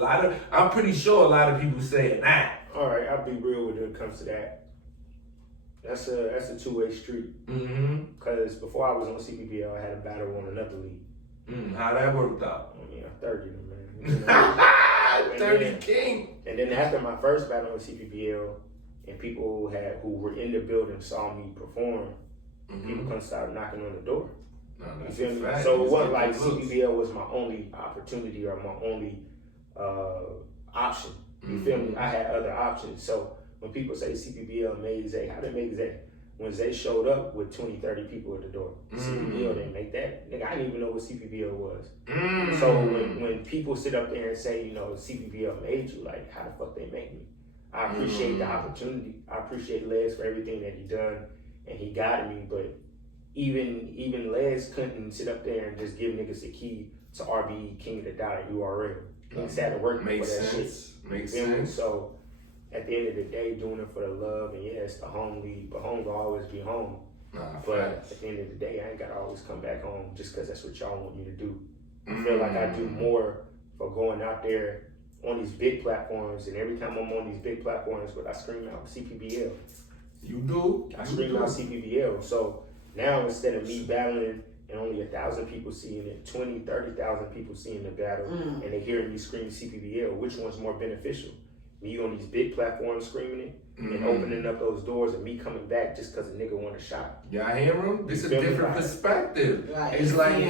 I'm pretty sure a lot of people saying that. All right, I'll be real when it comes to that. That's a two-way street. Mm-hmm. Cause before I was on CPBL, I had a battle on another league. How that worked out? I mean, I 30 them, man. You know? 30 then- King. And then after my first battle on CPBL, and people who were in the building saw me perform, people couldn't start knocking on the door. No, You that's feel a me? fact. So it It's wasn't like different looks. CPBL was my only opportunity or my only option. You feel me? I had other options. So when people say CPBL made Zay, how they make Zay? When Zay showed up with 20, 30 people at the door, CPBL didn't make that. Nigga, I didn't even know what CPBL was. So when people sit up there and say, you know, CPBL made you, like, how the fuck they make me? I appreciate the opportunity. I appreciate Les for everything that he done, and he guided me. But even Les couldn't sit up there and just give niggas the key to RBE King of the Dot and URL. Niggas had to work for that Makes shit. sense. Makes You feel me? sense. So at the end of the day, doing it for the love, and yeah, it's the home league, but home will always be home. Nah, But facts. at the end of the day, I ain't gotta always come back home just because that's what y'all want me to do. I feel like I do more for going out there on these big platforms, and every time I'm on these big platforms, but I scream out CPBL. You do? I scream out CPBL. So now instead of me battling and only 1,000 people seeing it, 20, 30,000 people seeing the battle, and they hearing me scream CPBL, which one's more beneficial? Me on these big platforms screaming it, and opening up those doors, and me coming back just because a nigga want a shot. Y'all hear him? This is a feel me? different Right. perspective. Right. It's like Yeah.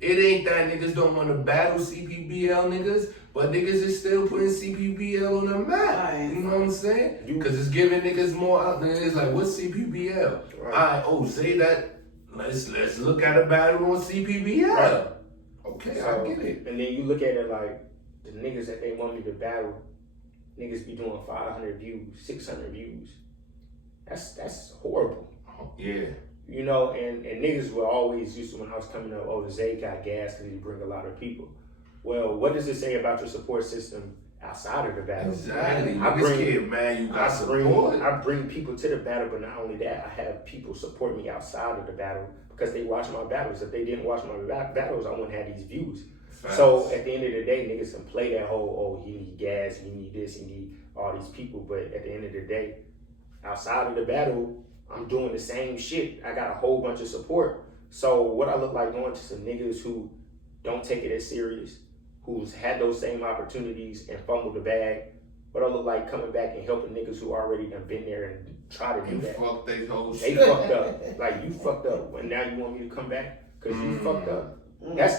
it ain't that niggas don't want to battle CPBL niggas, but niggas is still putting CPBL on the map. Right. You know what I'm saying? Because it's giving niggas more out there. It's like, what's CPBL? Right. Say that. Let's look at a battle on CPBL. Right. Okay, So, I get it. And then you look at it like the niggas that they want me to battle, niggas be doing 500 views, 600 views. That's horrible. Yeah. You know, and niggas were always used to, when I was coming up, oh, Zay got gas because he bring a lot of people. Well, what does it say about your support system outside of the battle. Exactly. I Niggas bring- get mad you got support. I bring people to the battle, but not only that, I have people support me outside of the battle because they watch my battles. If they didn't watch my battles, I wouldn't have these views. Facts. So at the end of the day, niggas can play that whole, oh, you need gas, you need this, you need all these people. But at the end of the day, outside of the battle, I'm doing the same shit. I got a whole bunch of support. So what I look like going to some niggas who don't take it as serious, who's had those same opportunities and fumbled the bag, what I look like coming back and helping niggas who already done been there and try to do You that. fuck they whole They shit. fucked up. Like, you fucked up. And now you want me to come back? Because you Mm. fucked up.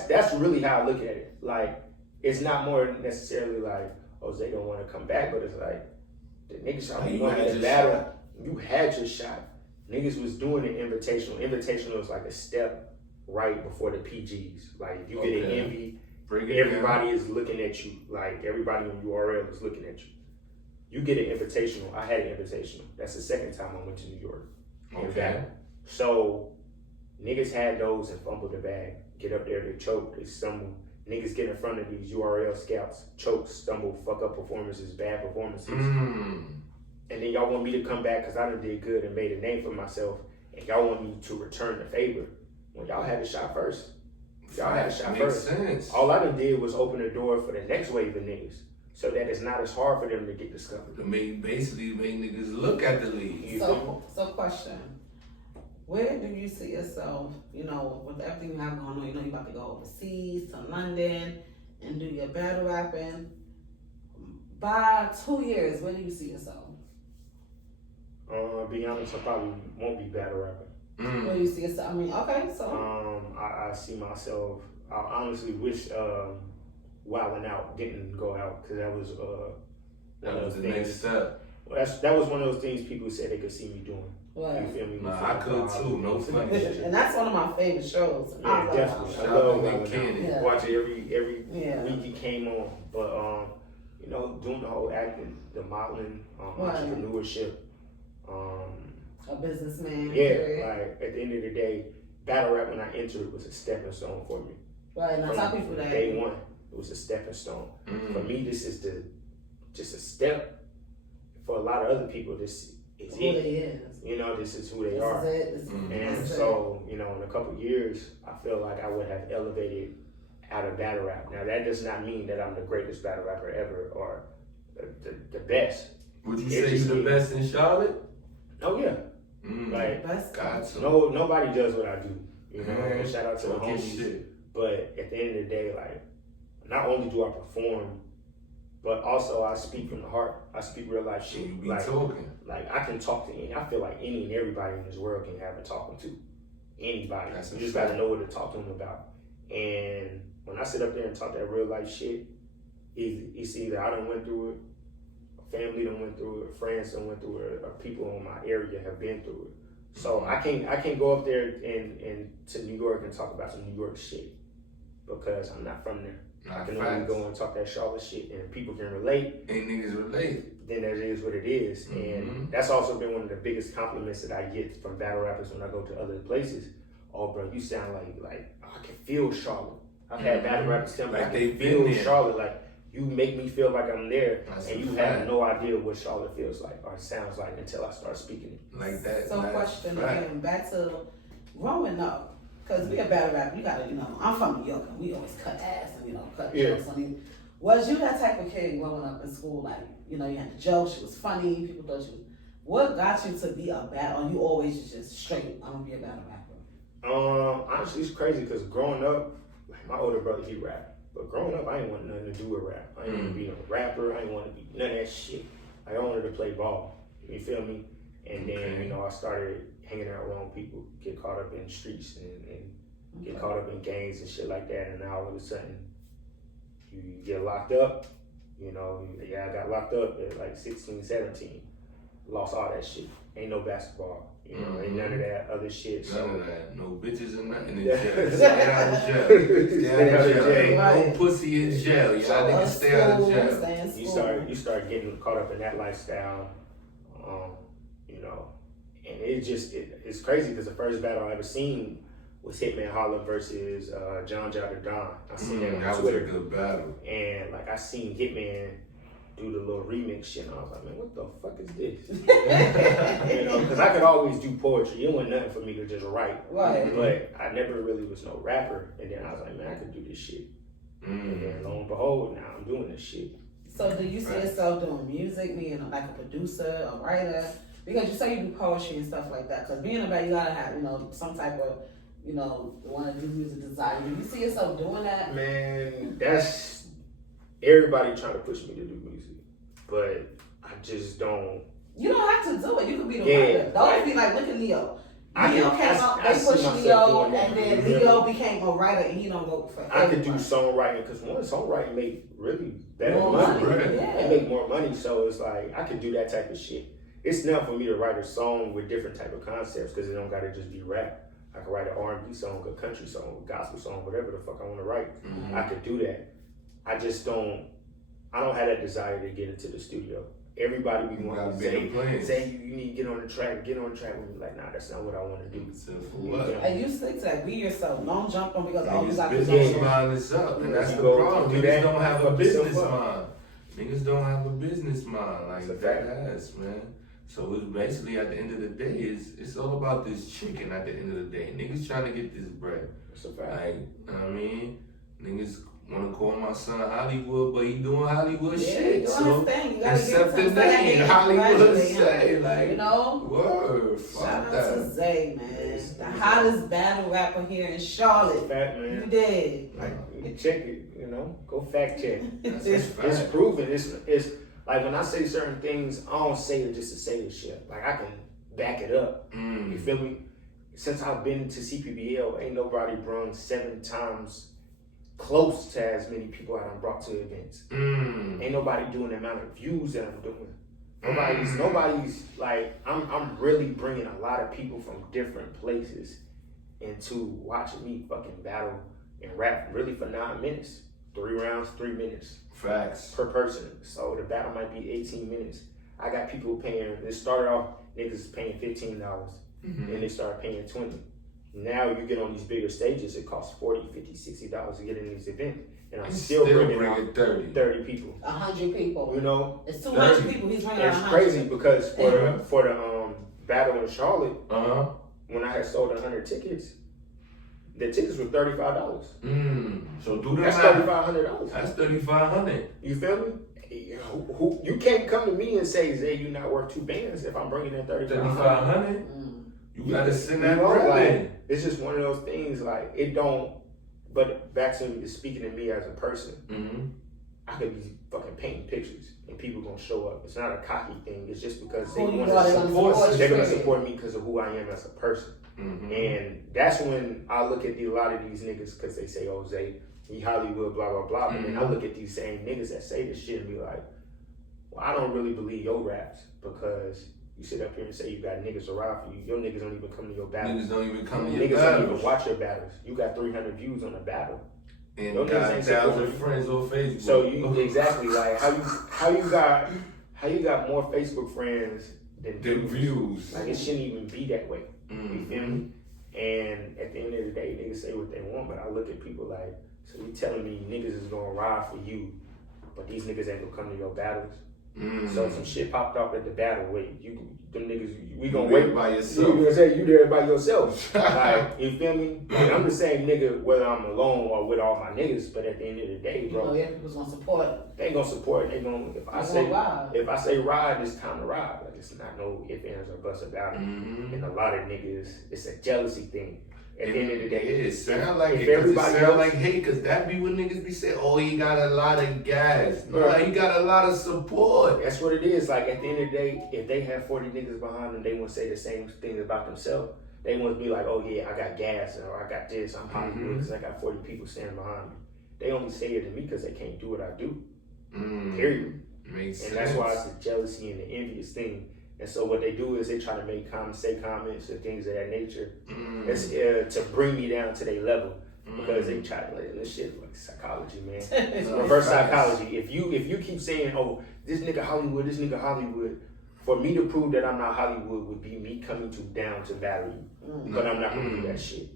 That's really how I look at it. Like, it's not more necessarily like, oh, they don't want to come back, but it's like, the niggas Like, already you wanted had the your battle. shot. You had your shot. Niggas was doing the invitational. Invitational was like a step right before the PGs. Like, if you get an Okay. envy, Bring it everybody is looking at you. Like, everybody on URL is looking at you. You get an invitational. I had an invitational. That's the second time I went to New York. down. in Okay. battle. So niggas had those and fumbled the bag. Get up there, they choke, they stumble. Niggas get in front of these URL scouts, choke, stumble, fuck up performances, bad performances. Mm. And then y'all want me to come back because I done did good and made a name for myself. And y'all want me to return the favor when y'all had a shot first. Y'all had a shot Makes first. sense. All I done did was open the door for the next wave of niggas so that it's not as hard for them to get discovered. To make basically make niggas look at the league. You feel So question. Where do you see yourself, you know, with everything you have going on, you know, you about to go overseas to London and do your battle rapping. By 2 years, where do you see yourself? Be honest, I probably won't be battle rapping. Where do you see yourself? I mean, okay, so I see myself. I honestly wish Wildin' Out didn't go out because that was That one was of the those next things. step. Well, that was one of those things people said they could see me doing. what? You feel me? Nah, I could too, no funny shit. And that's one of my favorite shows. Yeah, I love definitely. that. I love Shout out Wildin' to Out. Kenny. Yeah. Watch it every Yeah. week he came on, but you know, doing the whole acting, the modeling, Right. entrepreneurship. A businessman. Yeah, period. like at the end of the day, battle rap when I entered was a stepping stone for me. Right, and I tell people From that. day one, it was a stepping stone. For me, this is just a step. For a lot of other people, this is Who it. they is. You know, this is who they This are. is it. This Mhm. And is it. so, you know, in a couple years, I feel like I would have elevated out of battle rap. Now, that does not mean that I'm the greatest battle rapper ever or the best. Would you It say you just the is. best in Charlotte? Oh yeah, Like, Best. got to. nobody does what I do. You know, Man, shout out to the talking homies. shit. But at the end of the day, like, not only do I perform, but also I speak from the heart. I speak real life shit. You be Like, talking. like I can talk to any. I feel like any and everybody in this world can have a talking to. Anybody. That's You a just fact. gotta know what to talk to them about. And when I sit up there and talk that real life shit, it's either I done went through it, family done went through it, friends done went through it, or people in my area have been through it. So I can't go up there and to New York and talk about some New York shit because I'm not from there. I Not can only facts. go and talk that Charlotte shit, and if people can relate, Ain't niggas relate. then that is what it is. Mhm. And that's also been one of the biggest compliments that I get from battle rappers when I go to other places. Oh, bro, you sound like I can feel Charlotte. I've had Mhm. battle rappers tell me Like I they can been feel there. Charlotte. Like you make me feel like I'm there, That's and a you fact. have no idea what Charlotte feels like or sounds like until I start speaking it. Like that. So that's question fact. again, back to growing up. Because we a battle rapper, you gotta, you know, I'm from New York and we always cut ass and, you know, cut Yeah. jokes on you. Was you that type of kid growing up in school? Like, you know, you had the jokes, she was funny, people thought you was. What got you to be a battle? Or you always just straight, I'm gonna be a battle rapper? Honestly, it's crazy because growing up, like my older brother, he rap. But growing up, I ain't want nothing to do with rap. I ain't want to be no rapper. I ain't want to be none of that shit. I wanted to play ball. You feel me? And then, Okay. you know, I started hanging out with wrong people, get caught up in streets and get caught up in gangs and shit like that. And now all of a sudden, you get locked up. You know, I got locked up at like 16, 17. Lost all that shit. Ain't no basketball. You know, ain't none of that other shit. None So of that. No bitches and nothing in Yeah. jail. Stay out of jail. Stay out of jail. Ain't Right. no pussy in jail. Y'all So- niggas stay out of School, jail. stay in you school. start getting caught up in that lifestyle, you know, and it's crazy because the first battle I ever seen was Hitman Holla versus John Jada Don. I seen that on That was a Twitter, good battle. and like I seen Hitman do the little remix shit. And I was like, man, what the fuck is this? You know, because I could always do poetry. It wasn't nothing for me to just write. Right. But I never really was no rapper. And then I was like, man, I could do this shit. And then lo and behold, now I'm doing this shit. So do you see yourself doing music, being like a producer, a writer? Because you say you do poetry and stuff like that. Because being a band, you gotta have, some type of, want to do music design. Do you see yourself doing that? Man, that's everybody trying to push me to do music, but I just don't. You don't have to do it. You could be the Yeah, writer. Don't right. be like, look at Leo. I Leo can- came I- out, I they see pushed myself Leo, doing that. and then Yeah. Leo became a writer, and he don't go for I could do everybody. songwriting because one, songwriting make really better More money. money, They yeah. make more money, so it's like I could do that type of shit. It's enough for me to write a song with different type of concepts because it don't gotta just be rap. I could write an R&B song, a country song, a gospel song, whatever the fuck I want to write. I could do that. I just don't. I don't have that desire to get into the studio. Everybody be You wanting gotta to be in the place. say you need to get on the track with me. Like, nah, that's not what I want to do. So for what? And you stick to that. Be yourself. Don't jump on because all you Niggas got business is mind is up, and that's You the go problem. do Niggas that, don't have a fuck yourself business up. mind. Niggas don't have a business mind like It's a that fact. ass, man. So it's basically at the end of the day, it's all about this chicken at the end of the day. Niggas trying to get this bread. That's a fact. Like, you know what I mean? Niggas wanna call my son Hollywood, but he doing Hollywood Yeah, shit. you So understand. You gotta accept give the him some name, credit. Hollywood Congratulate say, him. like, word, fuck Shout out that. to Zay, man. The hottest battle rapper here in Charlotte. Fact, You man. did. Like, you check it, go fact check. That's It's fact. proven. It's like when I say certain things, I don't say it just to say this shit. Like I can back it up. You feel me? Since I've been to CPBL, ain't nobody brung 7 times close to as many people I done brought to events. Ain't nobody doing the amount of views that I'm doing. Nobody's like I'm really bringing a lot of people from different places into watching me fucking battle and rap really for 9 minutes. 3 rounds, 3 minutes Facts. per person. So the battle might be 18 minutes. I got people paying, it started off, niggas paying $15, then they started paying $20. Now you get on these bigger stages, it costs $40, $50, $60 to get in these events. And I'm still bringing out 30 people. 100 people. You know, It's 200 30. people. He's bringing out it's 100. crazy because for the battle in Charlotte, when I had sold 100 tickets, the tickets were $35. So do the That's math. $3,500. That's $3,500. You feel me? Who you can't come to me and say, Zay, you not worth 2 bands if I'm bringing in $3,500. $3,500. You gotta send that You know, bread like, in. it's just one of those things. Like it don't. But back to speaking to me as a person, I could be fucking painting pictures and people gonna show up. It's not a cocky thing. It's just because they Who you want are, to they gonna support. support They're you, gonna period. support me because of who I am as a person. And that's when I look at a lot of these niggas because they say, "Oh, Zay, he Hollywood, blah blah blah." But then I look at these same niggas that say this shit and be like, "Well, I don't really believe your raps because you sit up here and say you got niggas around for you. Your niggas don't even come to your battles. Niggas don't even come to your Niggas don't even battles. watch your battles. You got 300 views on a battle. And Your got niggas ain't 1,000 supporting. friends on Facebook. So you exactly like how you got more Facebook friends than the views. views. Like it shouldn't even be that way. You feel me? And at the end of the day, niggas say what they want, but I look at people like, so you telling me niggas is gonna ride for you, but these niggas ain't gonna come to your battles. So some shit popped off at the battle. Wait, them niggas, we gonna wait by You yourself. gonna say you there by yourself? Like you feel me? Like, I'm the same nigga whether I'm alone or with all my niggas. But at the end of the day, You know, bro, yeah, people's gonna support. they gonna support. They gonna if I say ride, it's time to ride. Like it's not no ifs, ands, or buts about it. And a lot of niggas, it's a jealousy thing. At the end of the day, it sound like if it. 'Cause everybody it sound else- like hate, cause that be what niggas be saying. Oh, he got a lot of gas. No, Right. he got a lot of support. That's what it is. Like at the end of the day, if they have 40 niggas behind them, they want to say the same thing about themselves. They want to be like, oh yeah, I got gas, or I got this, I'm Hollywood because I got 40 people standing behind me. They only say it to me because they can't do what I do. Period. Makes And sense. that's why it's the jealousy and the envious thing. And so what they do is they try to make comments, say comments and things of that nature. It's to bring me down to their level because they try to like this shit like psychology, man. It's reverse psychology. If you keep saying, oh, this nigga Hollywood, for me to prove that I'm not Hollywood would be me coming down to battle you. But I'm not gonna do that shit.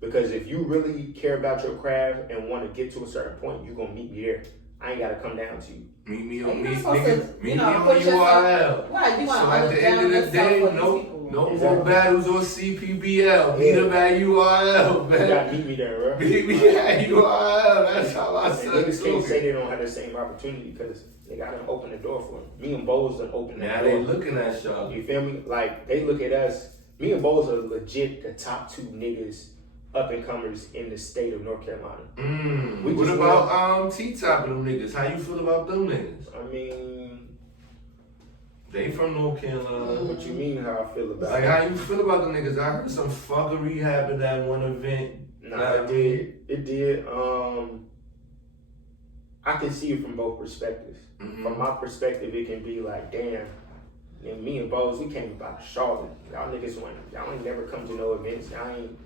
Because if you really care about your craft and want to get to a certain point, you're gonna meet me there. I ain't gotta come down to you. Meet me You're on not supposed to, me you know, on put the yourself- URL. Right, you So want at the end of the day, no Exactly. more battles on CPBL. Meet Yeah. them at URL, You gotta man. meet me there, bro. Meet me at URL. That's how I And said niggas can't say it. they don't have the same opportunity because they gotta open the door for them. Me and Bowles done opened the Now door. they looking at y'all. You feel me? Like, they look at us. Me and Bowles are legit the top 2 niggas up and comers in the state of North Carolina. We What just about T-Top and them niggas? How you feel about them niggas? I mean, They from North Carolina. what you mean how I feel about Like it? how you feel about them niggas? I heard some fuckery happened at one event. Nah, it did. It did. I can see it from both perspectives. From my perspective, it can be like, damn. And me and Bowles, we came about Charlotte. Y'all niggas y'all ain't never come to no events.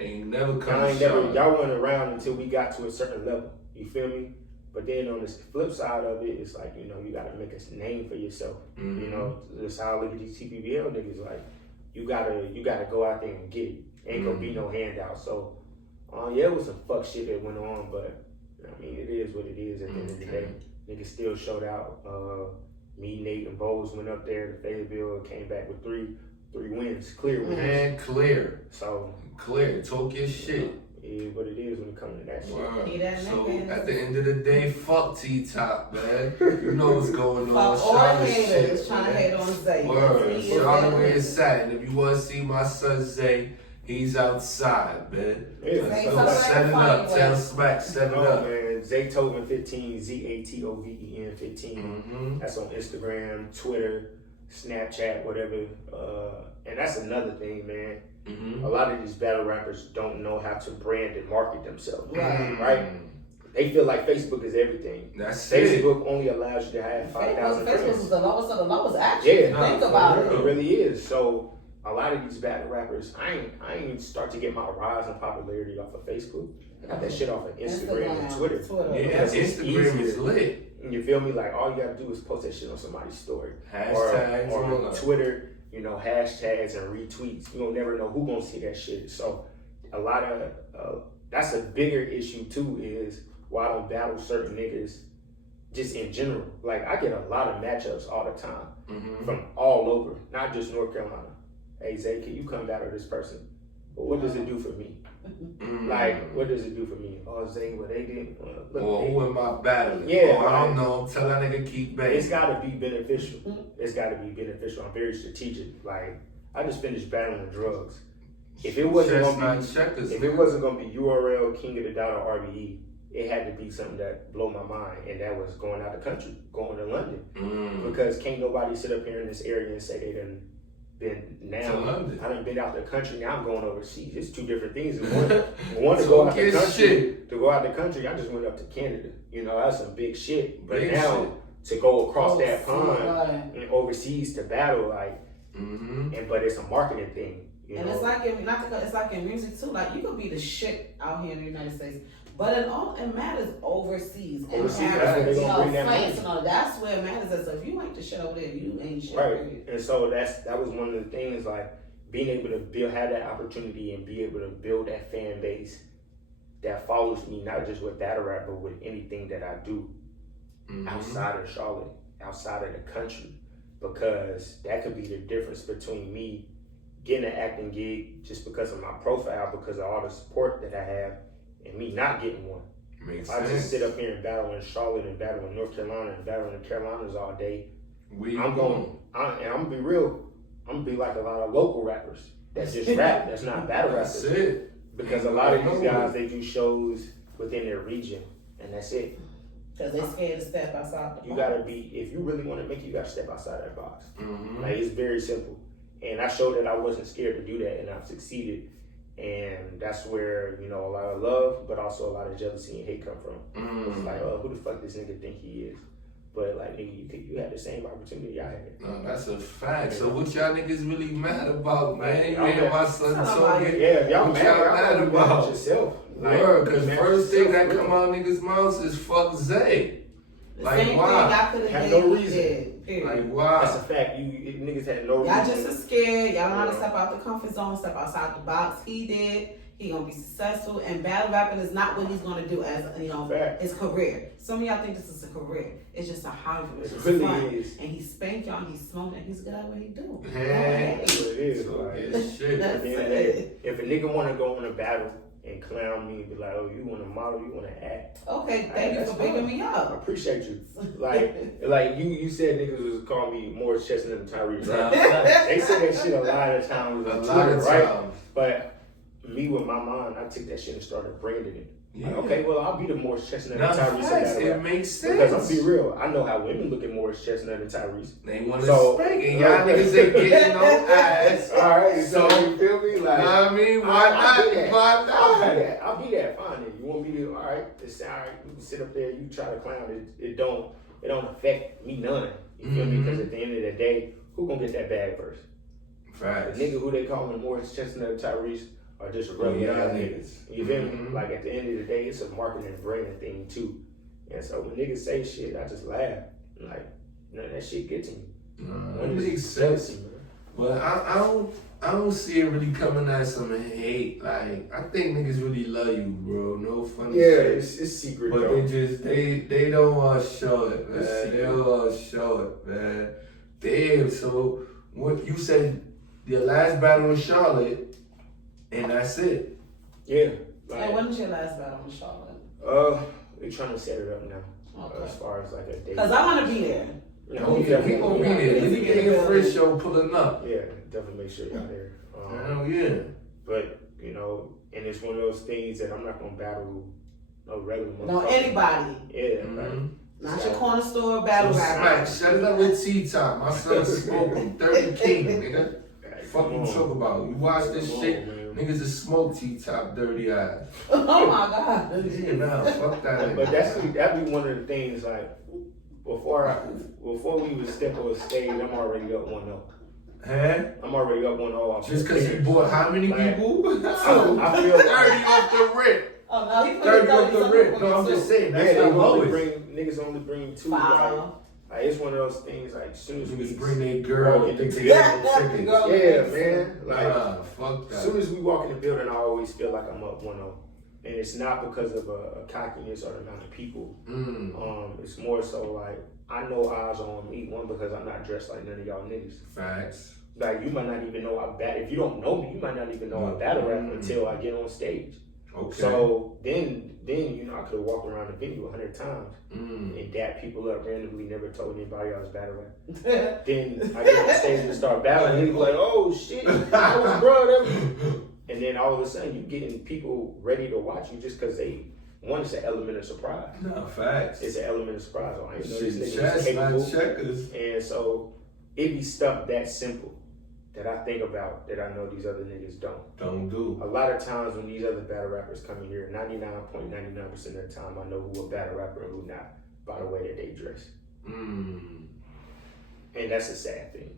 Ain't never come Y'all to ain't never, Charlotte. y'all went around until we got to a certain level. You feel me? But then on the flip side of it, it's like, you know, you gotta make a name for yourself. You know, that's how I look at these TPBL niggas. Like, you gotta go out there and get it. Ain't gonna be no handout. So, yeah, it was some fuck shit that went on, but I mean, it is what it is at the end of the day. Niggas still showed out. Me, Nate, and Bowles went up there to Fayetteville and came back with three wins, clear wins. Man, clear. So, Clear. Talk your shit. it is what it is when it comes to that shit. Word. He that So nigga. at the end of the day, fuck T-Top, man. You know what's going on. Fuck all Charlotte haters shit, trying to man. hate on Zay. Word. He is Charlotte that where nigga. it's at. And if you want to see my son Zay, he's outside, man. Yeah, Zay So Toven set it up. fight Tell way. Smack, set it Oh up. man, Zaytoven 15, ZATOVEN 15. Mm-hmm. That's on Instagram, Twitter, Snapchat, whatever. And that's another thing, man. Mm-hmm. A lot of these battle rappers don't know how to brand and market themselves. Right. Right? They feel like Facebook is everything. That's it. Facebook only allows you to have 5,000 Facebook friends. was the lowest of the lowest action. Yeah, Think nah, about for it. It really is. So a lot of these battle rappers, I ain't start to get my rise in popularity off of Facebook. I got that shit off of Instagram and Twitter. Yeah, Because it's Instagram is easier. lit. You feel me? Like, all you gotta do is post that shit on somebody's story. Hashtags, or all on that. Twitter, you know, hashtags and retweets. You don't never know who gonna see that shit. So a lot of, that's a bigger issue too, is why I don't battle certain niggas just in general. Like, I get a lot of matchups all the time from all over, not just North Carolina. Hey Zay, can you come battle this person? But what does it do for me? Like, what does it do for me? Oh, Zay, what they did? Look, Or they- who am I battling? Yeah, Oh, I don't right. know. Tell that nigga keep banging. It's got to be beneficial. It's got to be beneficial. I'm very strategic. Like, I just finished battling drugs. If it wasn't gonna be, Chestnut checkers. if it wasn't gonna be URL, King of the Dot, or RBE, it had to be something that blow my mind, and that was going out the country, going to London, because can't nobody sit up here in this area and say they done been now. To London. I done been out the country. Now I'm going overseas. It's two different things. One to go out the Talk your country. shit. To go out the country, I just went up to Canada. You know, that's some big shit. But Big now shit. to go across that Overseas, pond right. and overseas to battle, like, but it's a marketing thing. You And know? it's like in it's like in music too. Like, you could be the shit out here in the United States, but it matters overseas. In Overseas, Paris, that's where they you gonna know, bring that France money. and all. That's where it matters. At. So if you ain't the shit over there, you ain't shit. Right. Period. And so that was one of the things, like, being able to have that opportunity and be able to build that fan base that follows me, not just with battle rap, but with anything that I do outside of Charlotte, outside of the country, because that could be the difference between me getting an acting gig just because of my profile, because of all the support that I have, and me not getting one. Makes If I sense. just sit up here and battle in Charlotte and battle in North Carolina and battle in the Carolinas all day, I'm gonna be real. I'm gonna be like a lot of local rappers that just rap. That's not battle That's rappers. it. Because a lot of these guys, they do shows within their region, and that's it. Because they scared to step outside the You box. gotta be, if you really want to make it, you gotta step outside that box. Mm-hmm. Like, it's very simple. And I showed that I wasn't scared to do that, and I've succeeded. And that's where, you know, a lot of love, but also a lot of jealousy and hate come from. It's like, oh, who the fuck this nigga think he is? But, like, nigga, you had the same opportunity I had. No, that's a fact. So what y'all niggas really mad about, man? You Y'all hear mad. my son Somebody- talking? Yeah, if y'all What mad, y'all y'all mad mad about? at yourself. Word, because mad first at thing that yourself, come out niggas' mouths is fuck Zay. The Like, same why? thing I could Had have no did. reason. Did, period. Like, That's a wow. fact. You niggas had no Y'all reason. just as scared. Y'all don't know how to step out the comfort zone, step outside the box. He did. He gonna be successful, and battle rapping is not what he's gonna do as Fact. his career. Some of y'all think this is a career. It's just a hobby. It's It just really fun. is. And he spanked y'all. And he smoked, and he's good at what he do. Hey. That's what it is. So Like, good shit. at the end of the day, if a nigga wanna go in a battle and clown me and be like, oh, you wanna model, you wanna act, Okay, thank you that's for picking fine. me I up. appreciate you. Like you said niggas was calling me Morris Chestnut and Tyrese, right? Nah, They say that shit a lot of times a on lot Twitter, of right? times. But me with my mind, I took that shit and started branding it. Like, Yeah. okay, well I'll be the Morris Chestnut Now, and Tyrese of facts, battle it rap. makes Because I'm sense. be real, I know how women look at Morris Chestnut and Tyrese. They want to So- spank, and y'all niggas ain't getting no ass. Alright, so So, you feel me? Like, I mean, why I'll be not? that. Why I'll be not? that. I'll be that. Fine. Then you want me to? All right. It's all right. You can sit up there. You try to clown it. It don't affect me none. You feel me? Mhm. Because at the end of the day, who gonna get that bag first? Facts. The nigga who they calling Morris Chestnut and Tyrese are just Oh, regular y'all ass niggas. niggas. You feel me? Mhm. Like at the end of the day, it's a marketing and branding thing too. And so when niggas say shit, I just laugh. Like, that shit get to me. That makes sense. But I don't see it really coming at some hate. Like, I think niggas really love you, bro. No funny Yeah, shit. it's secret But though. they don't want to show it, man. It's They don't want to show it, man. Damn. So what you said? Your last battle in Charlotte, and that's it. Yeah. Hey, when is your last battle in Charlotte? We're trying to set it up now. Okay. As far as like a date. Cause I want to be there. You know, Oh, yeah, we gonna be there. Yeah. Lily Gang Fresh Show pulling up. Yeah, definitely make sure y'all there. Hell yeah. But you know, and it's one of those things that I'm not gonna battle no regular No, motherfucker. anybody. Yeah, Mhm. Not So- your corner store battle So rapper. smack, shut it up with T-Top. My son smoking 30 King, nigga. like, Fuck come you on. talk about? You watch this Come shit, on, man. niggas just smoke T-Top dirty ass. Oh my God. Yeah, nah, fuck that But nigga. that'd be one of the things like before we would step on stage, I'm already up 1-0. Huh? I'm already up 1-0 off Just the cause he players. bought how many Like, people? I feel 30 like off the rip. Oh no, he put 30 off the something rip. for No, I'm you, just too. saying, yeah, that's they the only lowest. niggas only bring 2. Wow. Like it's one of those things. Like as soon as we Niggas bring their girl, walk in they the take Yeah, their yeah, tickets. girl. yeah, man. Like Nah, fuck as soon that. as we walk in the building, I always feel like I'm up 1-0. And it's not because of a cockiness or the amount of people. It's more so like I know eyes are on me. One, because I'm not dressed like none of y'all niggas. Facts. Like you might not even know I battle. If you don't know me, you might not even know I battle rap until I get on stage. Okay. So then you know I could have walked around the venue 100 times Mm. and dap people up randomly, never told anybody I was battle rap. Then I get on stage and start battling, and people like, oh shit, that was bro. And then all of a sudden you getting people ready to watch you just because it's an element of surprise. Nah, facts. It's an element of surprise. Oh, I didn't know this Shit, nigga was chess, not capable. checkers. And so it be stuff that simple that I think about that I know these other niggas don't. Don't do. A lot of times when these other battle rappers come in here, 99.99% of the time I know who a battle rapper and who not by the way that they dress. Mm. And that's a sad thing.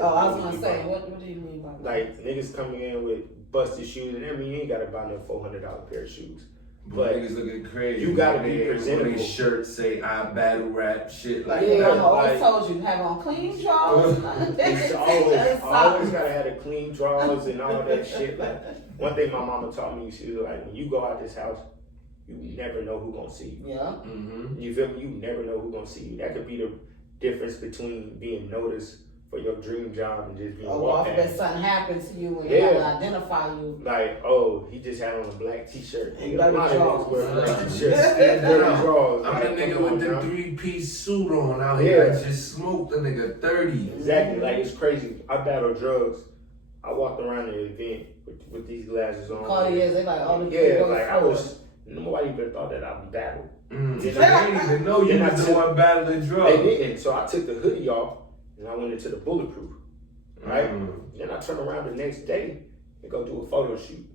Oh, I was gonna say, what do you mean by that? Like niggas coming in with busted shoes, and I mean you ain't gotta buy no $400 pair of shoes. But niggas looking crazy. you gotta be When presentable. they shirts say I battle rap shit like Yeah. that. I always like- told you, have on clean drawers. It's always gotta have the clean drawers and all that shit. Like one thing my mama taught me, she was like, when you go out this house, you never know who gonna see you. Yeah. Mm-hmm. You feel me? You never know who gonna see you. That could be the difference between being noticed for your dream job and just being Or walked God at. forbid something happens to you and Yeah. you have to identify you. Like, oh, he just had on a black t-shirt. And Nigga, dirty a lot of niggas wear drawers. black t-shirts and dirty drawers. I'm Like, a nigga come with on the now. 3-piece suit on out here. Yeah. I just smoked a nigga 30. Exactly, like it's crazy. I battle drugs. I walked around the event with these glasses on. Cartiers, they like, oh, the Yeah, like I was. Nobody even thought that I would battle. Mm. You They know? didn't even know you Then I was the took- one battling They drugs. didn't. So I took the hoodie off and I went into the bulletproof. Right? Mm. Then I turned around the next day and go do a photo shoot.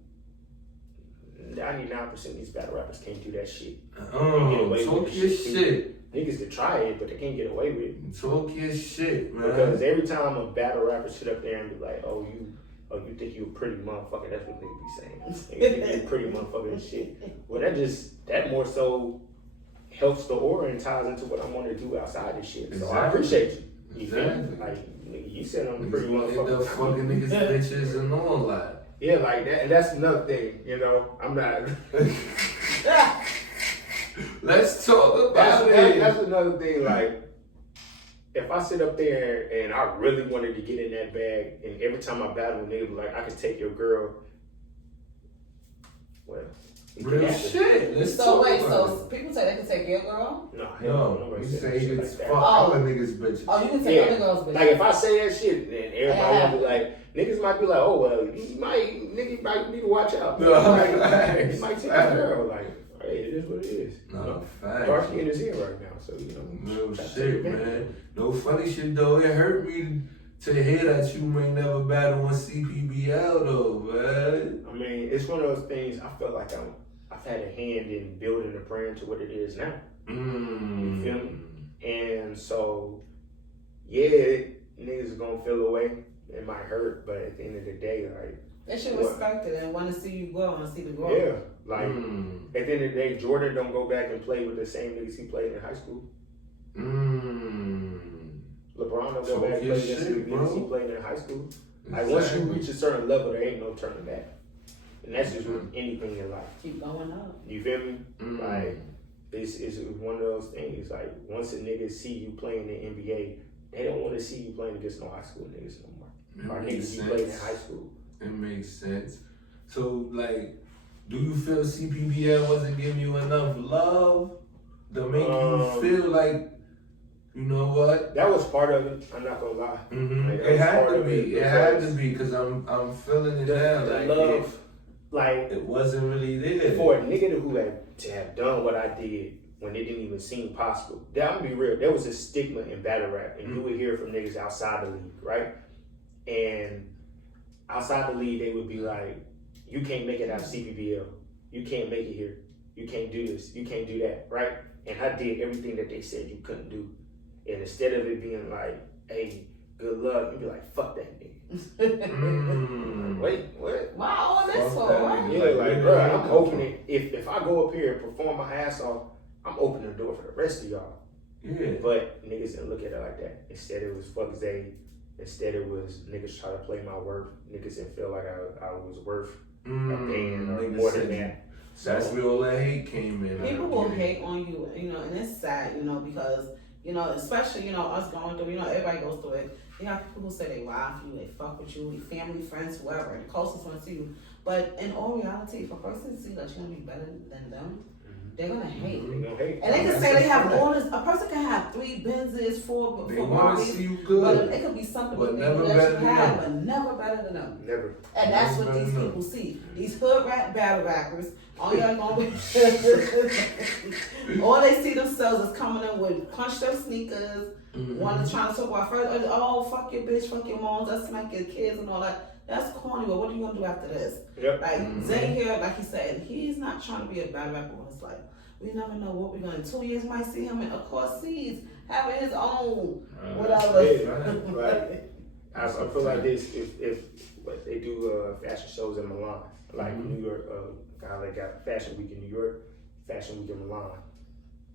99% of these battle rappers can't do that shit. Talk your shit. Niggas can try it, but they can't get away with it. Talk your shit, man. Because every time a battle rapper sit up there and be like, oh, you think you a pretty motherfucker, that's what niggas be saying. You think you a pretty motherfucker and shit. Well, that more so helps the aura and ties into what I want to do outside this shit. So I Exactly. appreciate you. You feel me? Exactly. Like, nigga, you said I'm a Niggas pretty wanna end up motherfucker. fucking niggas, bitches, and all that. Yeah, like that, and that's another thing. You know, I'm not. Let's talk That's, about that, it. that's another thing. Like, if I sit up there and I really wanted to get in that bag, and every time I battle a nigga, like, I can take your girl. Well, it can Real happen. shit. Let's So talk wait, about so people say they can take your girl? No, hell No, nobody you said say that shit it's like fuck that. other niggas, bitches. Oh, you can take Yeah. other girls, but Like if I say that shit, then everybody will be like, niggas might be like, oh well, nigga might need to watch out. No, Like, he facts. might take a girl. Like, hey, it is what it is. No, You know? facts. Darky in his ear right now, so you know. Real that's shit, it, man. No funny shit though. It hurt me to hear that you may never battle on CPBL though, man. I mean, it's one of those things. I feel like I've had a hand in building the brand to what it is now. You feel me? And so, yeah, niggas are gonna feel away. It might hurt, but at the end of the day, like, they should respect it and want to see you grow and see the growth. yeah, like at the end of the day, Jordan don't go back and play with the same niggas he played in high school. LeBron don't go Talk back and your play against the shit, niggas he bro. played in high school. Like once you reach a certain level, there ain't no turning back. And that's just with anything in life. Keep going up. You feel me? Like it's one of those things. Like once a nigga see you playing in the NBA, they don't want to see you playing against no high school niggas no more. Or niggas you played in high school. It makes sense. So, like, do you feel CPBL wasn't giving you enough love to make you feel like, you know what? That was part of it. I'm not gonna lie. Like, that It was had part to of be. It had to be because I'm feeling it now. The Like love, like it wasn't really there. for a nigga who had to have done what I did when it didn't even seem possible. I'm gonna be real. There was a stigma in battle rap, and you would hear from niggas outside the league, right? And outside the league, they would be like, "You can't make it out of CPBL. You can't make it here. You can't do this. You can't do that." Right? And I did everything that they said you couldn't do. And instead of it being like, "Hey, good luck," you'd be like, "Fuck that nigga." Wait, what? Wow, all this Fuck for that what? nigga. Yeah, like, bro, I'm opening. If I go up here and perform my ass off, I'm opening the door for the rest of y'all. Yeah. But niggas didn't look at it like that. Instead, it was fuck Zay. Instead, it was niggas try to play my worth. Niggas didn't feel like I was worth a band or Niggas more said than that. That's where all that hate came in. People will hate on you, you know, and it's sad, you know, because, you know, especially, you know, us going through, you know, everybody goes through it. You have people who say they ride for you, they fuck with you, your family, friends, whoever, the closest ones to you. But in all reality, if a person sees that you're gonna be better than them, they're gonna hate. They gonna hate. And they can That's say a they have fact. all this. A person can have 3 Benzes, 4 They want to Barbies, see you but good. it could be something But with never people better that you than have, them. but never better than them. Never. And that's Never what better these than people them. see. These hood rap battle rappers, all y'all gonna be, all they see themselves is coming in with punched up sneakers, one is trying to talk about first, oh fuck your bitch, fuck your moms, let's smack your kids and all that. That's corny, but what are you gonna do after this? Yep. Like Zay here, like he said, he's not trying to be a battle rapper in his life. We never know what we're gonna. 2 years might see him in across seas, having his own whatever. Yeah, right. I feel like this if what they do fashion shows in Milan, like New York, guy that got Fashion Week in New York, Fashion Week in Milan.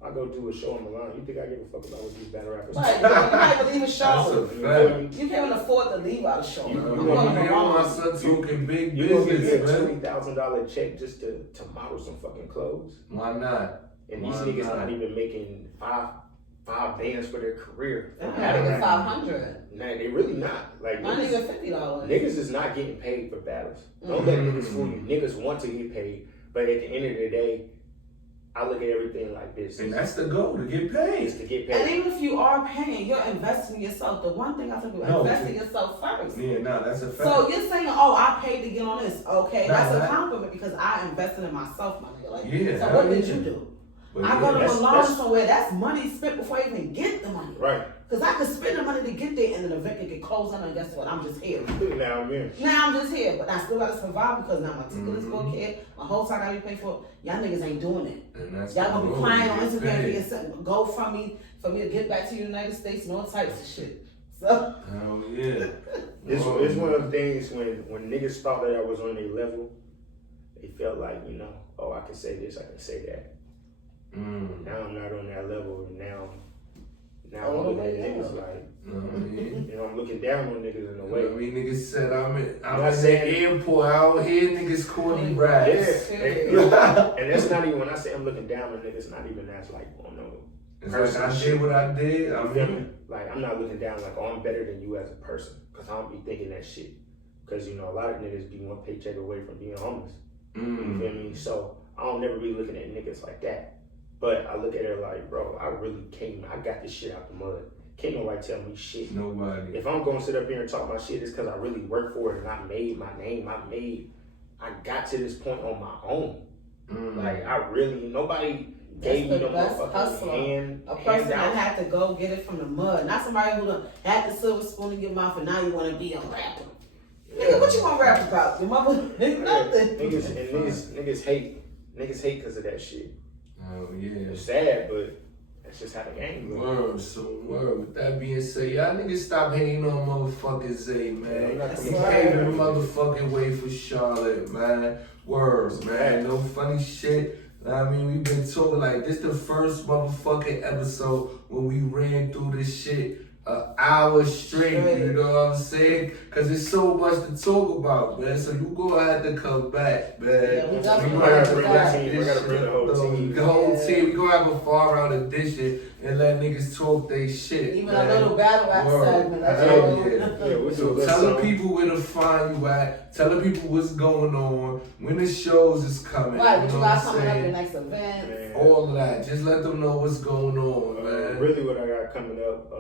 I go do a show in Milan. You think I give a fuck about what these battle rappers? Right, you might even leave a That's show. a fact. You can't even afford to leave out a show. You You gonna going Me to and my Milan. son talking big You gonna give me a business, man. $20,000 check just to model some fucking clothes? Why not? And these Why niggas not? not even making five bands for their career. Not even 500. Nah, they really not. Like Not niggas, even $50. niggas is not getting paid for battles. Don't let niggas fool you. Niggas want to get paid, but at the end of the day, I look at everything like this. And that's the goal, to get It's paid. to get And paid. even if you are paying, you're investing in yourself. The one thing I think you No, invest in yourself first. Yeah, nah, that's a fact. So you're saying, oh, I paid to get on this. Okay, Nah, that's a that- compliment because I invested in myself, my nigga. Like, Yeah, so hell what did yeah. you do? But I go to that's- Milan that's- somewhere, that's money spent before I even get the money. Right. Because I could spend the money to get there and then the event could get closed down and guess what? I'm just here. Now I'm here. Now I'm just here, but I still gotta survive because now my ticket is booked here, my whole time I gotta pay for it. Y'all niggas ain't doing it. And that's Y'all the gonna be goal, crying to on get Instagram paid. for something go from me for me to get back to the United States and all types of shit. So Hell yeah. It's one of the things when niggas thought that I was on their level, they felt like, you know, oh, I can say this, I can say that. Now I'm not on that level. Now I'm looking at niggas like, You know what I mean? you know, I'm looking down on niggas in a way. I mean, niggas said I'm in not the saying- airport. I don't hear niggas calling me Yeah, rats. and that's not even when I say I'm looking down on niggas. Not even that's like on no. It's like I did what I did. I You feel me? mean, Like I'm not looking down like, oh, I'm better than you as a person, cause I don't be thinking that shit. Cause you know a lot of niggas be one paycheck away from being homeless. You feel me? So I don't never be looking at niggas like that. But I look at it like, bro, I really I got this shit out the mud. Can't nobody tell me shit. nobody. If I'm gonna sit up here and talk my shit, it's cause I really worked for it and I made my name. I got to this point on my own. Like I really, nobody gave me the the best motherfucking hustler. hand. A person that handout. had to go get it from the mud, not somebody who done had the silver spoon in your mouth and now you want to be a rapper. Nigga, what you want to rap about? Your mother, nothing. Niggas hate because of that shit. Oh yeah. It's sad, but that's just how the game goes. Word. With that being said, y'all niggas stop hating on motherfucking Zay, man. That's He right. paving the motherfucking way for Charlotte, man. Word, man. No funny shit. I mean, we've been talking like this the first motherfucking episode when we ran through this shit an hour straight, you know what I'm saying? Cause there's so much to talk about, man. So you gonna have to come back, man. Yeah, we definitely gonna have to gotta wrap bring this the shit whole up, though. team. The whole team. We gonna have a far out edition and let niggas talk they shit. Even man. a little battle rap Word. segment. That's Hell all. yeah. Yeah, we'll do a So little tell the something. people where to find you at. Tell the people what's going on. When the shows is coming. Right, you what know you what got I'm coming up, your saying? next event. Man. All of that. Just let them know what's going on, man. Really, what I got coming up,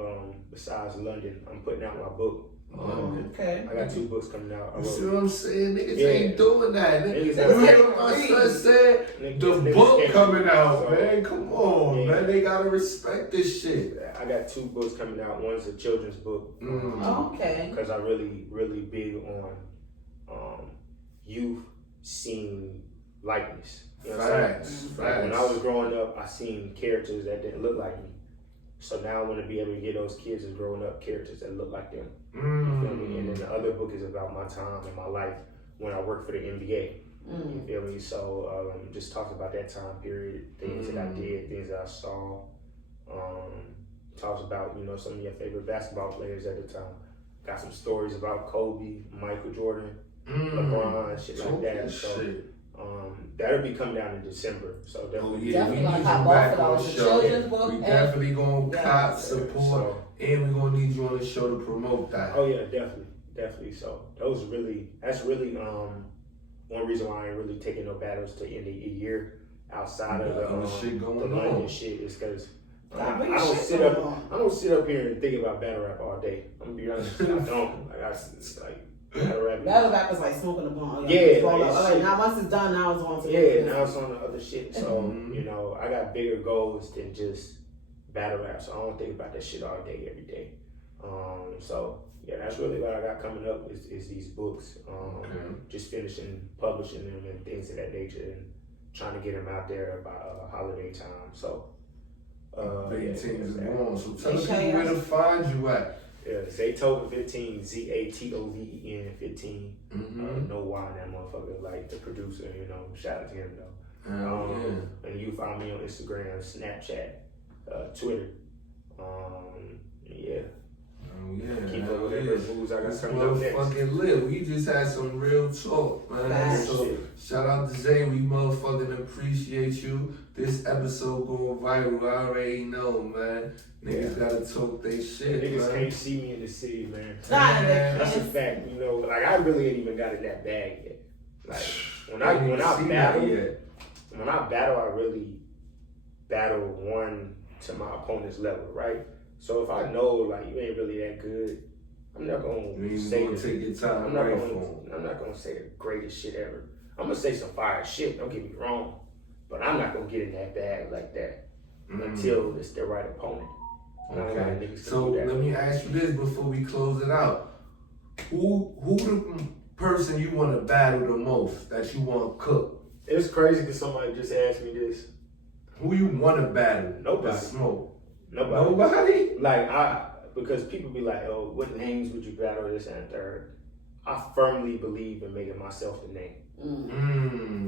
besides London, I'm putting out my book. Okay. I got 2 books coming out. I You see wrote- what I'm saying? Niggas Yeah. ain't doing that. Niggas You ain't hear what my son said? The book coming out, man. Come on, Yeah. man. They gotta respect this shit. I got 2 books coming out. One's a children's book. Okay. Because I really big on youth seeing likeness. You know what I'm saying? Facts. Like when I was growing up, I seen characters that didn't look like me. So now I want to be able to get those kids as growing up characters that look like them. You feel me? And then the other book is about my time and my life when I worked for the NBA. You feel me? So just talks about that time period, things that I did, things that I saw. Talks about, you know, some of your favorite basketball players at the time. Got some stories about Kobe, Michael Jordan, LeBron, shit like that. So that'll be coming out in December. So Oh definitely. yeah, we Definitely need gonna you cop back both of on those. the The show. children's book We and- definitely gonna Yeah. cop, support, So- and we gonna need you on the show to promote that. Oh yeah, definitely. So that's really one reason why I ain't really taking no battles to end the year outside of Yeah, other shit the going London on. shit is because I Got big don't shit sit going up. on. I don't sit up here and think about battle rap all day. I'm gonna be honest. I don't. Like battle rap. Battle rap is like smoking a blunt. Yeah, It's all like, up. All shit. right, now once it's done, now it's on to the Yeah, next. now it's on the other shit. So you know, I got bigger goals than just battle rap. So I don't think about that shit all day, every day. So yeah, that's really what I got coming up is these books. Just finishing publishing them and things of that nature, and trying to get them out there by holiday time. So Big yeah, teams is that. going. So tell the Okay, people where to find you at. Yeah, Zaytoven 15, ZATOVEN 15. No Y in that motherfucker, like the producer, you know, shout out to him though. And you find me on Instagram, Snapchat, Twitter. Yeah. Keep up with whatever moves I got This coming up next. motherfucking lit. We just had some real talk, man. Facts. So shout out to Zay. We motherfucking appreciate you. This episode going viral. I already know, man. Niggas gotta talk they shit, Niggas man. can't see me in the city, man. Nah, nigga, That's a can't. fact. You know, like I really ain't even got in that bag yet. Like when I See that battle, yet. I really battle one to my opponent's level, right? So if I know like you ain't really that good, I'm not You gonna ain't say gonna the- take your time I'm not right gonna, for him. I'm not gonna say the greatest shit ever. I'm gonna say some fire shit. Don't get me wrong, but I'm not gonna get in that bag like that until it's the right opponent. And I got Okay. niggas to So do that. let me ask you this before we close it out. Who the person you want to battle the most that you want to cook? It's crazy because somebody just asked me this. Who you want to battle? Nobody. The smoke. Nobody. Nobody? Like because people be like, oh, what names would you battle this and third? I firmly believe in making myself the name.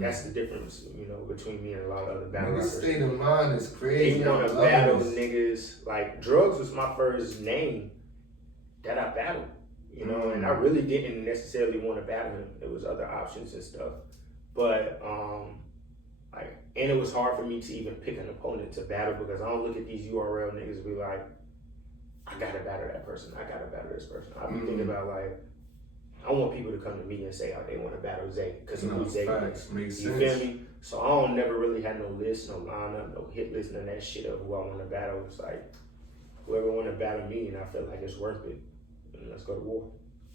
That's the difference, you know, between me and a lot of other battle Niggas rappers. state of mind is crazy. Even on I a love battle, this. niggas like Drugs was my first name that I battled. You you know, and I really didn't necessarily want to battle him. There was other options and stuff, but like, and it was hard for me to even pick an opponent to battle because I don't look at these URL niggas and be like, I gotta battle that person. I gotta battle this person. I be thinking about like, I want people to come to me and say, they want to battle Zay because of who Zay is. You feel me? So I don't never really had no list, no lineup, no hit list, none of that shit of who I want to battle. It's like, whoever want to battle me and I feel like it's worth it, and let's go to war.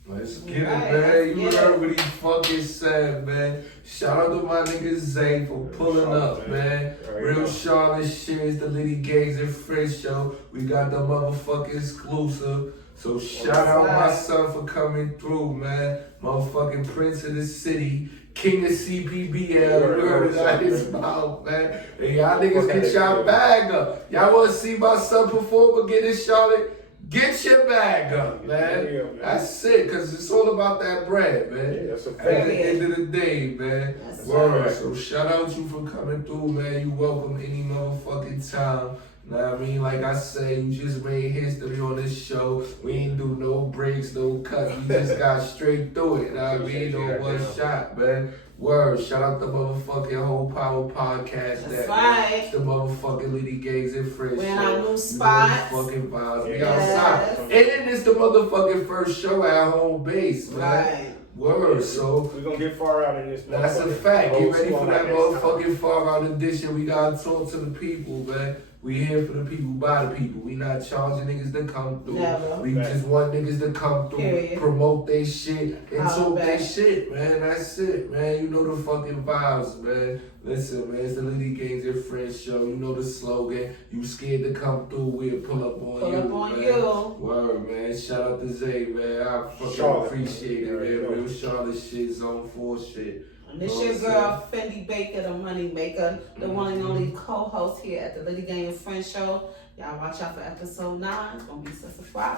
Let's get it, man. You heard what he fucking said, man. Shout out to my nigga Zay for pulling up, man. Real Charlotte shit is the Liddy Gangs and Friends show. We got the motherfucking exclusive. So shout out my son for coming through, man. Motherfucking Prince of the City. King of CPBL, you heard it out his mouth, man. And y'all niggas get y'all bag up. Y'all wanna see my son perform again in Charlotte? Get your bag up, man. That's it, cause it's all about that bread, man. Yeah, that's a fact. At the end of the day, man. That's Word. right. So shout out you for coming through, man. You welcome any motherfucking time. Know what I mean? Like I say, you just made history on this show. We ain't do no breaks, no cuts. We just got straight through it. Know what I mean? On one shot, man. Word. Shout out the motherfucking Whole Power Podcast. That's right. It's the motherfucking Liddy Gangs and Friends We're in show. our new spots. Motherfucking vibes. We Yes. outside. And then it's the motherfucking first show at home base, man. Right. Word. So We're gonna get far out in this. that's a fact. Get ready for that motherfucking far out edition. We gotta talk to the people, man. We here for the people, by the people. We not charging niggas to come through. Never. We just want niggas to come through, Period. promote they shit, and Holla talk they back. shit, man. That's it, man. You know the fucking vibes, man. Listen, man, it's the Liddy Gangs and Friends show. You know the slogan. You scared to come through, we'll pull up on Pull you, up on man. you. Word, man. Shout out to Zay, man. I fucking Charlotte, appreciate it, man. man. Real Charlotte shit, Zone 4 shit. And this your girl, Fendi Baker, the money maker, the one and only co-host here at the Liddy Gang and Friends show. Y'all watch out for episode 9. It's gonna be such a surprise.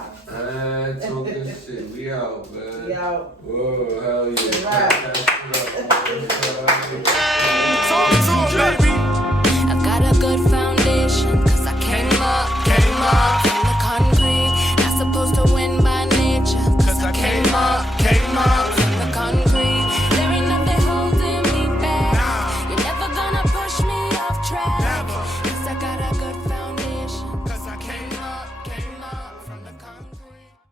Talking shit. We out, man. We out. Whoa, hell yeah. Right.